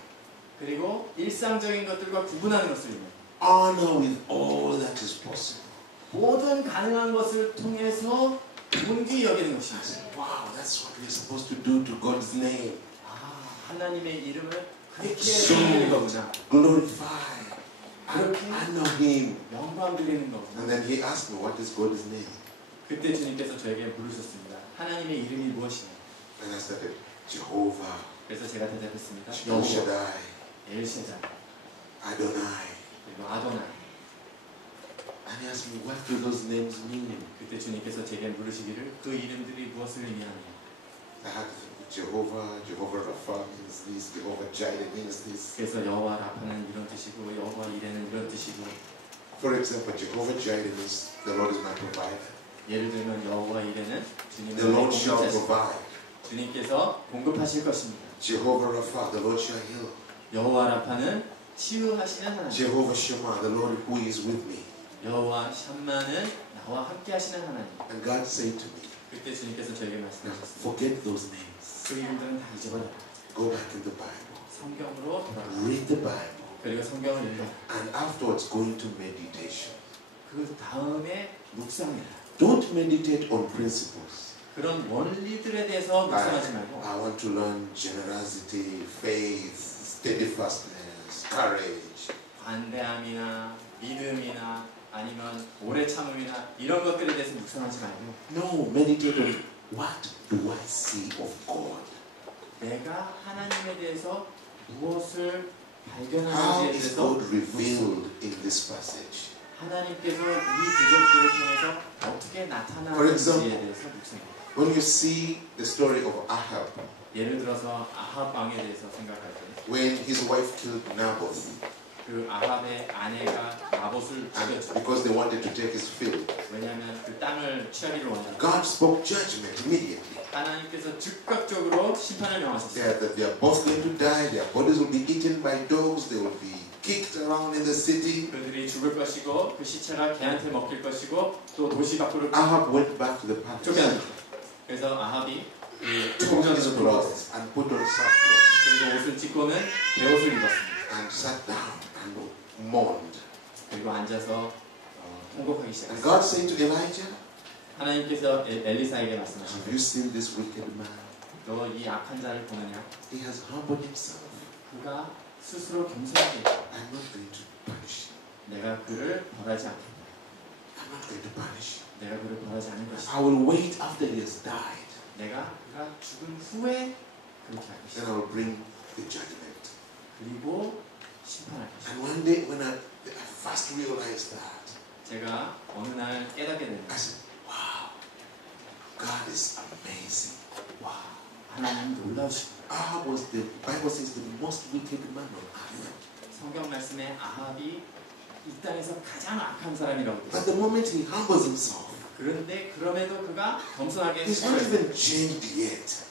그리고 일상적인 것들과 구분하는 것을 의미합니다. honor with all that is possible. 모든 가능한 것을 통해서 존귀 여기는 것입니다. Wow, that's what we're supposed to do to God's name. 하나님의 이름을 그렇게 So 드리는 거구나. glorify and honor Him. 영광 드리는 거구나. And then He asked me, what is God's name? 그때 주님께서 저에게 물으셨습니다. 하나님의 이름이 무엇이냐? And I started, Jehovah, 그래서 제가 대답했습니다. El 여호와, Shaddai, 엘샤다, Adonai. 그리고 아도나. And He asked me, what do those names mean? 그때 주님께서 제게 물으시기를 그 이름들이 무엇을 의미하느냐? I had to think, Jehovah Rapha means this, Jehovah Jireh means this. 그래서 여호와 라파는 이런 뜻이고 여호와 이레는 이런 뜻이고. For example, Jehovah Jireh means the Lord is my provider. 예를 들면 여호와 이레는 The 주님의 Lord shall 공급자시고 provide. 주님께서 공급하실 것입니다. Jehovah Rapha, the Lord shall heal. 여호와 라파는 치유하시는 하나님. Jehovah Shammah, the Lord who is with me. 여호와 샴마는 나와 함께 하시는 하나님. And God said to me, 그때 주님께서 저에게 now 말씀하셨습니다. forget those names. 그 이름들은 다 잊어버려. Go back in the Bible. 성경으로 돌아가. Read the Bible. 그리고 성경을 읽어. And afterwards go into meditation. 그 다음에 묵상해라. Don't meditate on principles. 그런 원리들에 대해서 묵상하지 말고 I want to learn generosity, faith, steadfastness, courage. 관대함이나 믿음이나 아니면 오래 참음이나 이런 것들에 대해서 묵상하지 말고 No, meditate on what do I see of God? 내가 하나님에 대해서 무엇을 How 발견하는지에 is 대해서 God revealed in this passage? 하나님께서 이 구절들을 통해서 어떻게 For 나타나는지에 example, 대해서 묵상해요. When you see the story of Ahab, 예를 들어서 아합 왕에 대해서 생각할 때 when his wife killed Naboth, 그 아합의 아내가 나봇을 and 죽였죠. because they wanted to take his field, 왜냐하면 그 땅을 취하기를 원하니까. God spoke judgment immediately. 하나님께서 즉각적으로 심판을 명하셨어요. They are both going to die, their bodies will be eaten by dogs, they will be kicked around in the city. 그들이 죽을 것이고 그 시체가 개한테 먹힐 것이고 또 도시 밖으로 Ahab went back to the palace, 쫓겨납니다. 그래서 아합이 그 took his 궁전으로 돌아왔어요. clothes and put on sackcloth 그리고 옷을 찢고는 베옷을 입었습니다. and sat down and mourned. 그리고 앉아서 통곡하기 And 시작했어요. God said to Elijah, 하나님께서 엘리사에게 have 말씀하시고 you seen this wicked man? 너 이 악한 자를 보느냐? He has humbled himself. 그가 스스로 겸손하게 있다. I'm not going to punish him. 내가 그를 벌하지 않겠다. I'm not going to punish him. 내가 그를 벌하지 않을 것이다. I will wait after he has died. 내가 그가 죽은 후에 그렇게 할 Then 것이다. I will bring the judgment. 그리고 심판할 것이다. And one day when I first realized that, 제가 어느 날 깨닫게 됩니다. I said, wow, God is amazing. 와, 하나님 놀라우시구나. Ahab was the Bible says the most wicked man on earth. 성경 말씀에 아합이 이 땅에서 가장 악한 사람이라고 But 했어요. the moment he humbles himself, 그런데 그럼에도 그가 겸손하게 he's not 살았어요. even changed yet.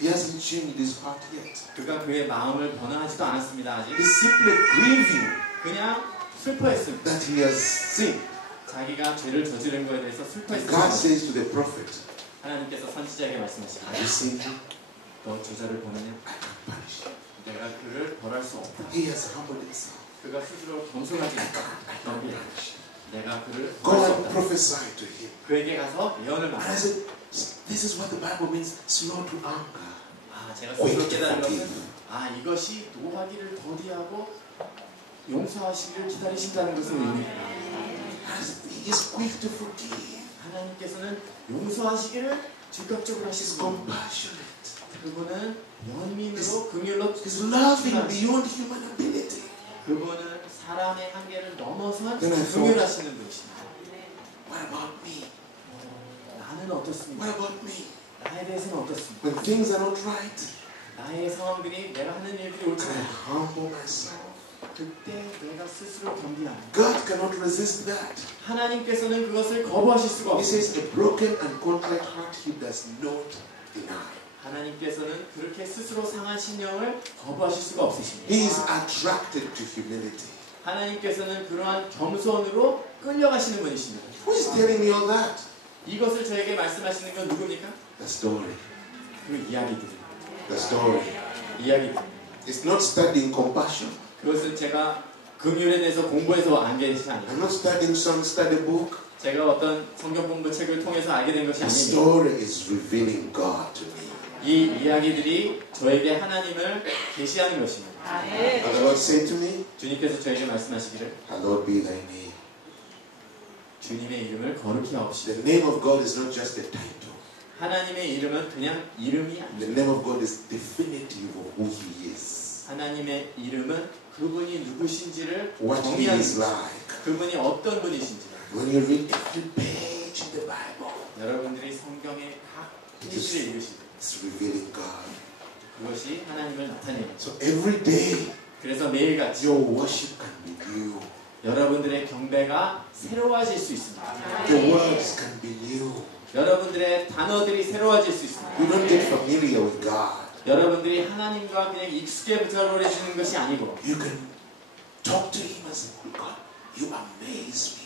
He hasn't changed his heart yet. 그가 그의 마음을 변화하지도 않았습니다. 아직 He's simply grieving 그냥 슬퍼했습니다. that he has sinned. 자기가 죄를 저지른 것에 대해서 And 슬퍼했습니다. God says to the prophet, 하나님께서 선지자에게 말씀하십니다. have you seen him? 너 저자를 보느냐? I can't punish him. 내가 그를 벌할 수 없다. He has humbled himself. 그가 스스로 겸손하지 I 않다. can't 넘기라. punish him. 내가 그를 Go 벌할 수 and 없다. prophesy to him. 그에게 가서 예언을 And I 말하라. said, this is what the Bible means, slow to anger. 제가 quick 스스로 to 깨달은 것은 forgive. 이것이 노하기를 더디하고 용서하시기를 기다리신다는 것을 의미합니다. He is quick to forgive. 하나님께서는 용서하시기를 즉각적으로 He's 하시고 compassionate. 그분은 연민으로 긍휼로 He's loving beyond human ability. 그분은 사람의 한계를 넘어선 Then I thought- 긍휼하시는 분이십니다. What about me? 나는 어떻습니까? What about me? 나에 대해서는 어떻습니까? When things are not right, 나의 상황들이 내가 하는 일들이 옳지 can I 않아. humble myself? 그때 내가 스스로 겸비하라. God cannot resist that. 하나님께서는 그것을 거부하실 수가 He 없어요. says, a broken and contrite heart he does not deny. 하나님께서는 그렇게 스스로 상한 신령을 거부하실 수가 없으십니다. He is attracted to humility. 하나님께서는 그러한 겸손으로 끌려가시는 분이십니다. Who is telling me all that? 이것을 저에게 말씀하시는 건 누굽니까? The story. 그 이야기들. The story. 이야기들. It's not studying compassion. 그것은 제가 긍휼에 대해서 공부해서 안 게 것이 아니에요. I'm not studying some study book. 제가 어떤 성경 공부 책을 통해서 알게 된 것이 The 아닙니다. story is revealing God to me. 이 이야기들이 저에게 하나님을 계시하는 것입니다. And the Lord said to me, 주님께서 저에게 말씀하시기를 Hallowed be thy name. 주님의 이름을 거룩히 하옵시다. The name of God is not just a title. 하나님의 이름은 그냥 이름이 The 아닙니다. name of God is definitive of who He is. 하나님의 이름은 그분이 누구신지를 What He 정의하는 is 것. like. 그분이 어떤 분이신지. When you read every page in the Bible, 여러분들이 성경의 각 페이지를 읽으실 때 it's revealing God. 그것이 하나님을 나타내는 So every day, 그래서 매일같이 your worship can be new. 여러분들의 경배가 새로워질 수 있습니다. The words can be new. 여러분들의 단어들이 새로워질 수 있습니다. You don't get familiar with God. 여러분들이 하나님과 그냥 익숙해 붙어버리시는 것이 아니고 You can talk to Him and say, God, you amaze me.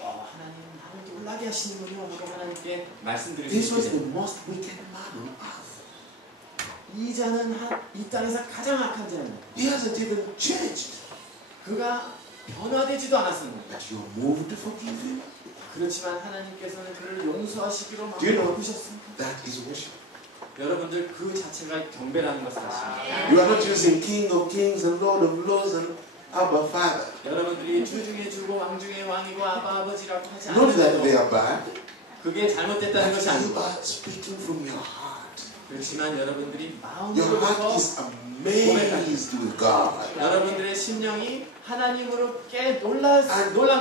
하나님 나를 놀라게 하시는군요. 하고 하나님께 말씀드릴 수 This 있게 was 됩니다. the most wicked man on earth. 이 자는 이 땅에서 가장 악한 자입니다. He hasn't even changed. 그가 변화되지도 않았습니다. But you're moved to forgive him. 그렇지만 하나님께서는 그를 용서하시기로 Do you know? 바꾸셨습니다. That is worship. 여러분들 그 자체가 경배라는 것을 아십니까? You are not using King of Kings and Lord of Lords and Abba Father. 여러분들이 주 중에 주고 왕 중에 왕이고 아빠 아버지라고 하지 Not that they 않는데도 are bad. 그게 잘못됐다는 But 것이 you 아닙니다. are speaking from your heart. 그렇지만 여러분들이 Your heart 마음으로부터 is amazed with God. 여러분들의 심령이 하나님으로 꽤 놀란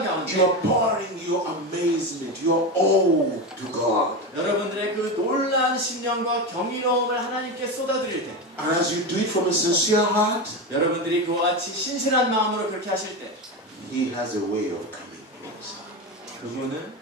가운데 You are pouring your amazement, your awe to God. 여러분들의 그 놀라운 심령과 경이로움을 하나님께 쏟아드릴 때 And as you do it from a sincere heart, 여러분들이 그와 같이 신실한 마음으로 그렇게 하실 때 He has a way of coming closer. 그분은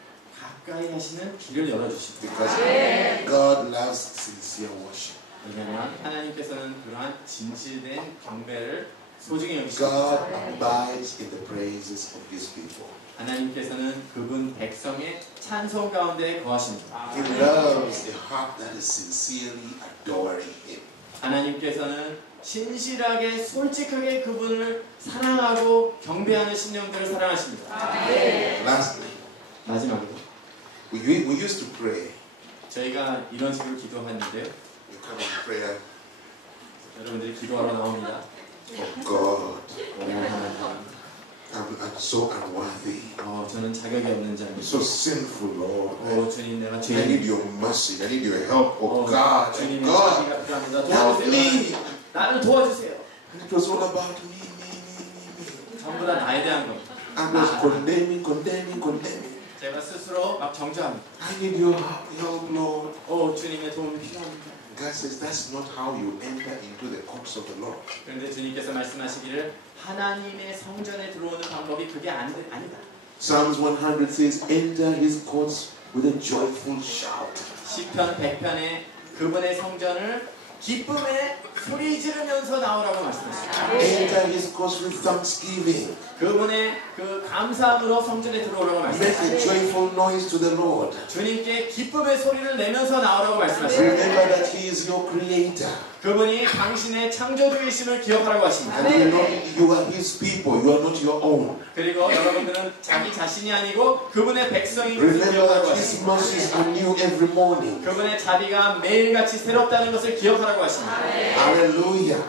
가까이 하시는 길을 열어주십니다. Because God loves sincere worship. 왜냐하면 하나님께서는 그러한 진실된 경배를 소중히 여기십니다. God abides in the praises of His people. 하나님께서는 그분 백성의 찬송 가운데 거하십니다. He loves the heart that is sincerely adoring Him. 하나님께서는 신실하게 솔직하게 그분을 사랑하고 경배하는 심령들을 사랑하십니다. Lastly, 마지막으로 we used to pray. 저희가 이런 식으로 기도했는데요. We come in prayer 여러분들이 기도하러 나옵니다. for God. 하나님, I'm so unworthy. 저는 자격이 없는 I'm 자입니다. so sinful, Lord. 주님 내가 I 죄인입니다. need your mercy. I need your help. Oh God, 주님의 God, 자비가 필요합니다. help me. 도와주세요. 나를 도와주세요. And it was all about me. 전부 다 나에 대한 겁니다. I was condemning. 제가 스스로 막 정죄합니다. I need your help, Lord. 주님의 도움이 필요합니다. God says that's not how you enter into the courts of the Lord. 그런데 주님께서 말씀하시기를 하나님의 성전에 들어오는 방법이 그게 아니다. Psalms 100 says, enter his courts with a joyful shout. 시편 100편에 그분의 성전을 기쁨에 소리 지르면서 나오라고 말씀하십니다. Enter his courts with thanksgiving. 그분의 그 감사함으로 성전에 들어오라고 Make a 말씀하십니다. joyful noise to the Lord. 주님께 기쁨의 소리를 내면서 나오라고 말씀하십니다. Remember that he is your creator. 그분이 당신의 창조주이심을 기억하라고 하십니다. And you are his people. You are not your own. 그리고 여러분들은 자기 자신이 아니고 그분의 백성인 것을 Remember 기억하라고 that his 하십니다. mercies are new every morning. 그분의 자비가 매일같이 새롭다는 것을 기억하라고 하십니다. Hallelujah.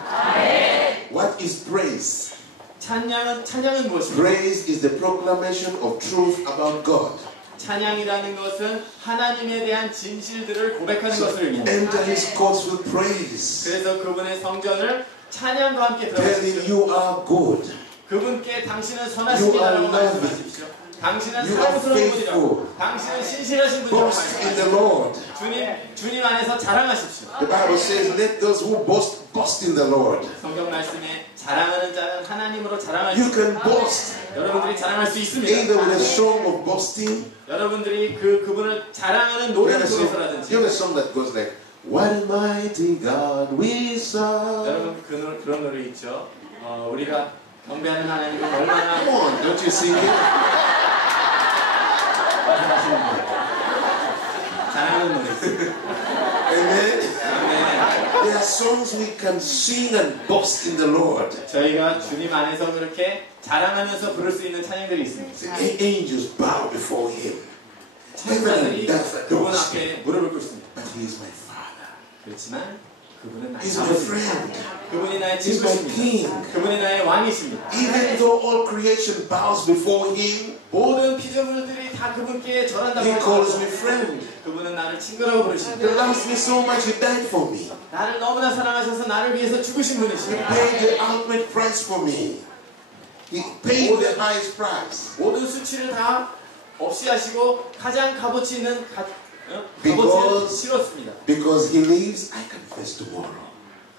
What is praise? 찬양은 무엇입니까? Praise is the proclamation of truth about God. 찬양이라는 것은 하나님에 대한 진실들을 고백하는 So 것을 의미합니다. enter his courts with praise. 그래서 그분의 성전을 찬양과 함께 Telling 들어가십시오. you are good. 그분께 당신은 You 선하십니다라고 are loving. 말씀하십시오. 당신은 You are 사랑스러운 faithful. 분이라고, 당신은 신실하신 분이라고 Boast in the 말씀하십시오. Lord. 주님 안에서 자랑하십시오. The Bible says, let those who boast in the Lord. 성경 말씀에 자랑하는 자는 하나님으로 자랑할 You 수 can 있습니다. boast 여러분들이 자랑할 수 either with 있습니다. a song of boasting. 여러분들이 그분을 자랑하는 노래를 통해서라든지 You know a song that goes like, what a mighty God we serve. 여러분 그런 노래 있죠. 우리가 경배하는 하나님은 얼마나 Come on, don't you see it? 하시는 거예요. 잘하는 노래 있어요. Amen. 아멘. There are songs we can sing and boast in the Lord. 저희가 주님 안에서 그렇게 자랑하면서 부를 수 있는 찬양들이 있습니다. The angels bow before him. Heaven 천사들이 and earth 그분 adore 앞에 him. 무릎을 꿇습니다. But he is my father. 그렇지만 그분은 나의 He's my 아버지입니다. friend. 그분이 나의 He's my 친구십니다. king. 그분이 나의 왕이십니다. Even though all creation bows before him, 모든 피조물들이 다 그분께 절한다고 he calls me 할지라도 friend. 그분은 나를 친구라고 부르십니다. He loves me so much, he died for me. 나를 너무나 사랑하셔서 나를 위해서 죽으신 He 분이십니다. paid the ultimate price for me. He paid the highest price. 모든 수치를 다 없이 하시고 가장 값어치 있는 값어치를 Because- 치렀습니다. Because he lives, I confess tomorrow.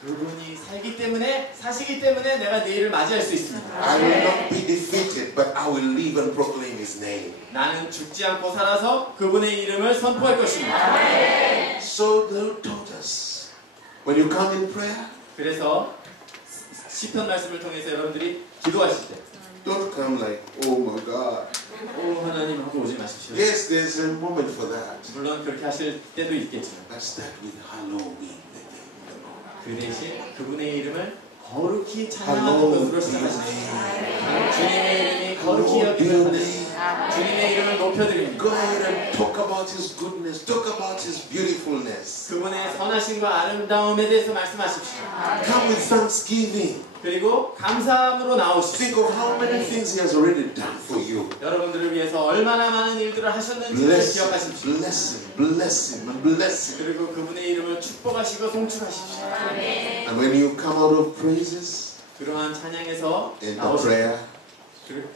그분이 살기 때문에 사시기 때문에 내가 내일을 맞이할 수 있습니다. I will not be defeated, but I will live and proclaim his name. 나는 죽지 않고 살아서 그분의 이름을 선포할 것입니다. So the Lord taught us. When you come in prayer, 그래서 시편 말씀을 통해서 여러분들이 기도하실 때 don't come like, oh my God. 오 하나님 하고 오지 마십시오. Yes, there's a moment for that. 물론 그렇게 하실 때도 있겠지만 But start with hallowed be the name of the Lord. 그 대신 그분의 이름을 거룩히 찬양하는 것으로 Hallowed be his 시작하십시오. name. 주님의 이름이 거룩히 Hallowed be 여기는 your 하는 name. 주님의 이름을 높여드립니다. Go ahead and talk about his goodness. Talk about his beautifulness. 그분의 선하심과 아름다움에 대해서 말씀하십시오. Come with thanksgiving. 그리고 감사함으로 나오십시오. Think of how many things he has already done for you. 여러분들을 위해서 얼마나 많은 일들을 하셨는지를 Bless him, 기억하십시오. bless him, bless him, and bless him. 그리고 그분의 이름을 축복하시고 송축하십시오. And when you come out of praises, 그러한 찬양에서 into 나오십시오. prayer,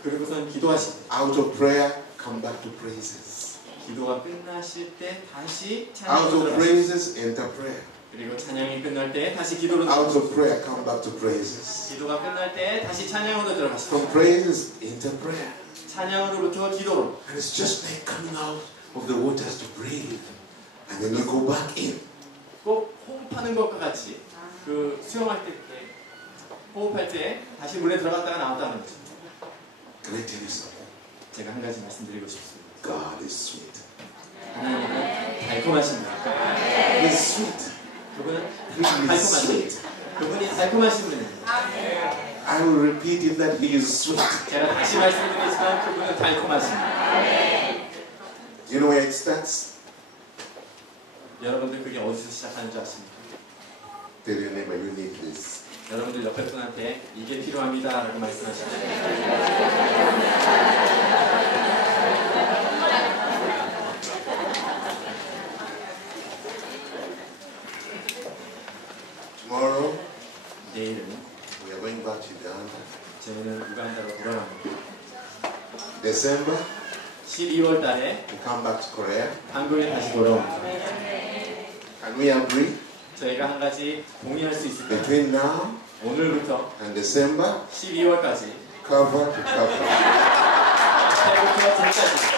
그리고선 기도하시고 out of prayer, come back to praises. 기도가 끝나실 때 다시 Out 찬양으로 of 들어가십시오. praises, enter prayer. 그리고 찬양이 끝날 때 다시 기도로 Out 들어가십시오. of prayer, come back to praises. 기도가 끝날 때 다시 찬양으로 들어가십시오. From praises, into prayer. 찬양으로부터 기도로. And it's just like coming out of the waters to breathe. And then you go back in. 꼭 호흡하는 것과 같이 그 수영할 때 이렇게 호흡할 때 다시 물에 들어갔다가 나왔다는 거죠. Can I tell you something? 제가 한 가지 말씀드리고 싶습니다. God is sweet. 하나님은 달콤하십니다. He's sweet. 그분은 He is 달콤하십니다. sweet. 그분이 달콤하신 분입니다. I will repeat it that he is sweet. 제가 다시 말씀드리지만 그분은 달콤하십니다. You know where it starts? 여러분들 그게 어디서 시작하는 줄 아십니까? Tell your neighbor you need this. 여러분들 옆에 분한테 이게 필요합니다 라고 말씀하시죠. Tomorrow 내일은 we are going back to Uganda. 저희는 우간다로 돌아갑니다. December 12월 달에 we come back to Korea. 한국에 다시 돌아옵니다. And we agree 저희가 한 가지 동의할 수 있을까요? between now 오늘부터 and December, 12월까지 cover to cover. 새해부터 전까지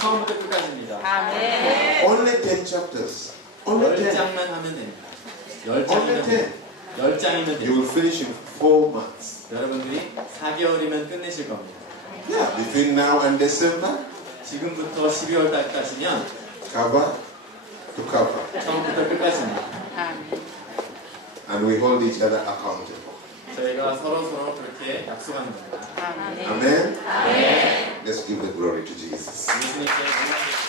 처음부터 끝까지입니다. Only 10 chapters. Only 10. 10장만 하면 됩니다. Only 10장이면 10. 됩니다. 10장이면 You 됩니다. will finish in 4 months. 여러분들이 4개월이면 끝내실 겁니다. Yeah, between now and December, 지금부터 12월 달까지면 cover to cover. 처음부터 끝까지입니다. And we hold each other accountable. 저희가 서로 그렇게 약속하는 겁니다. Amen? 네. Let's give the glory to Jesus. 예수님께 영광을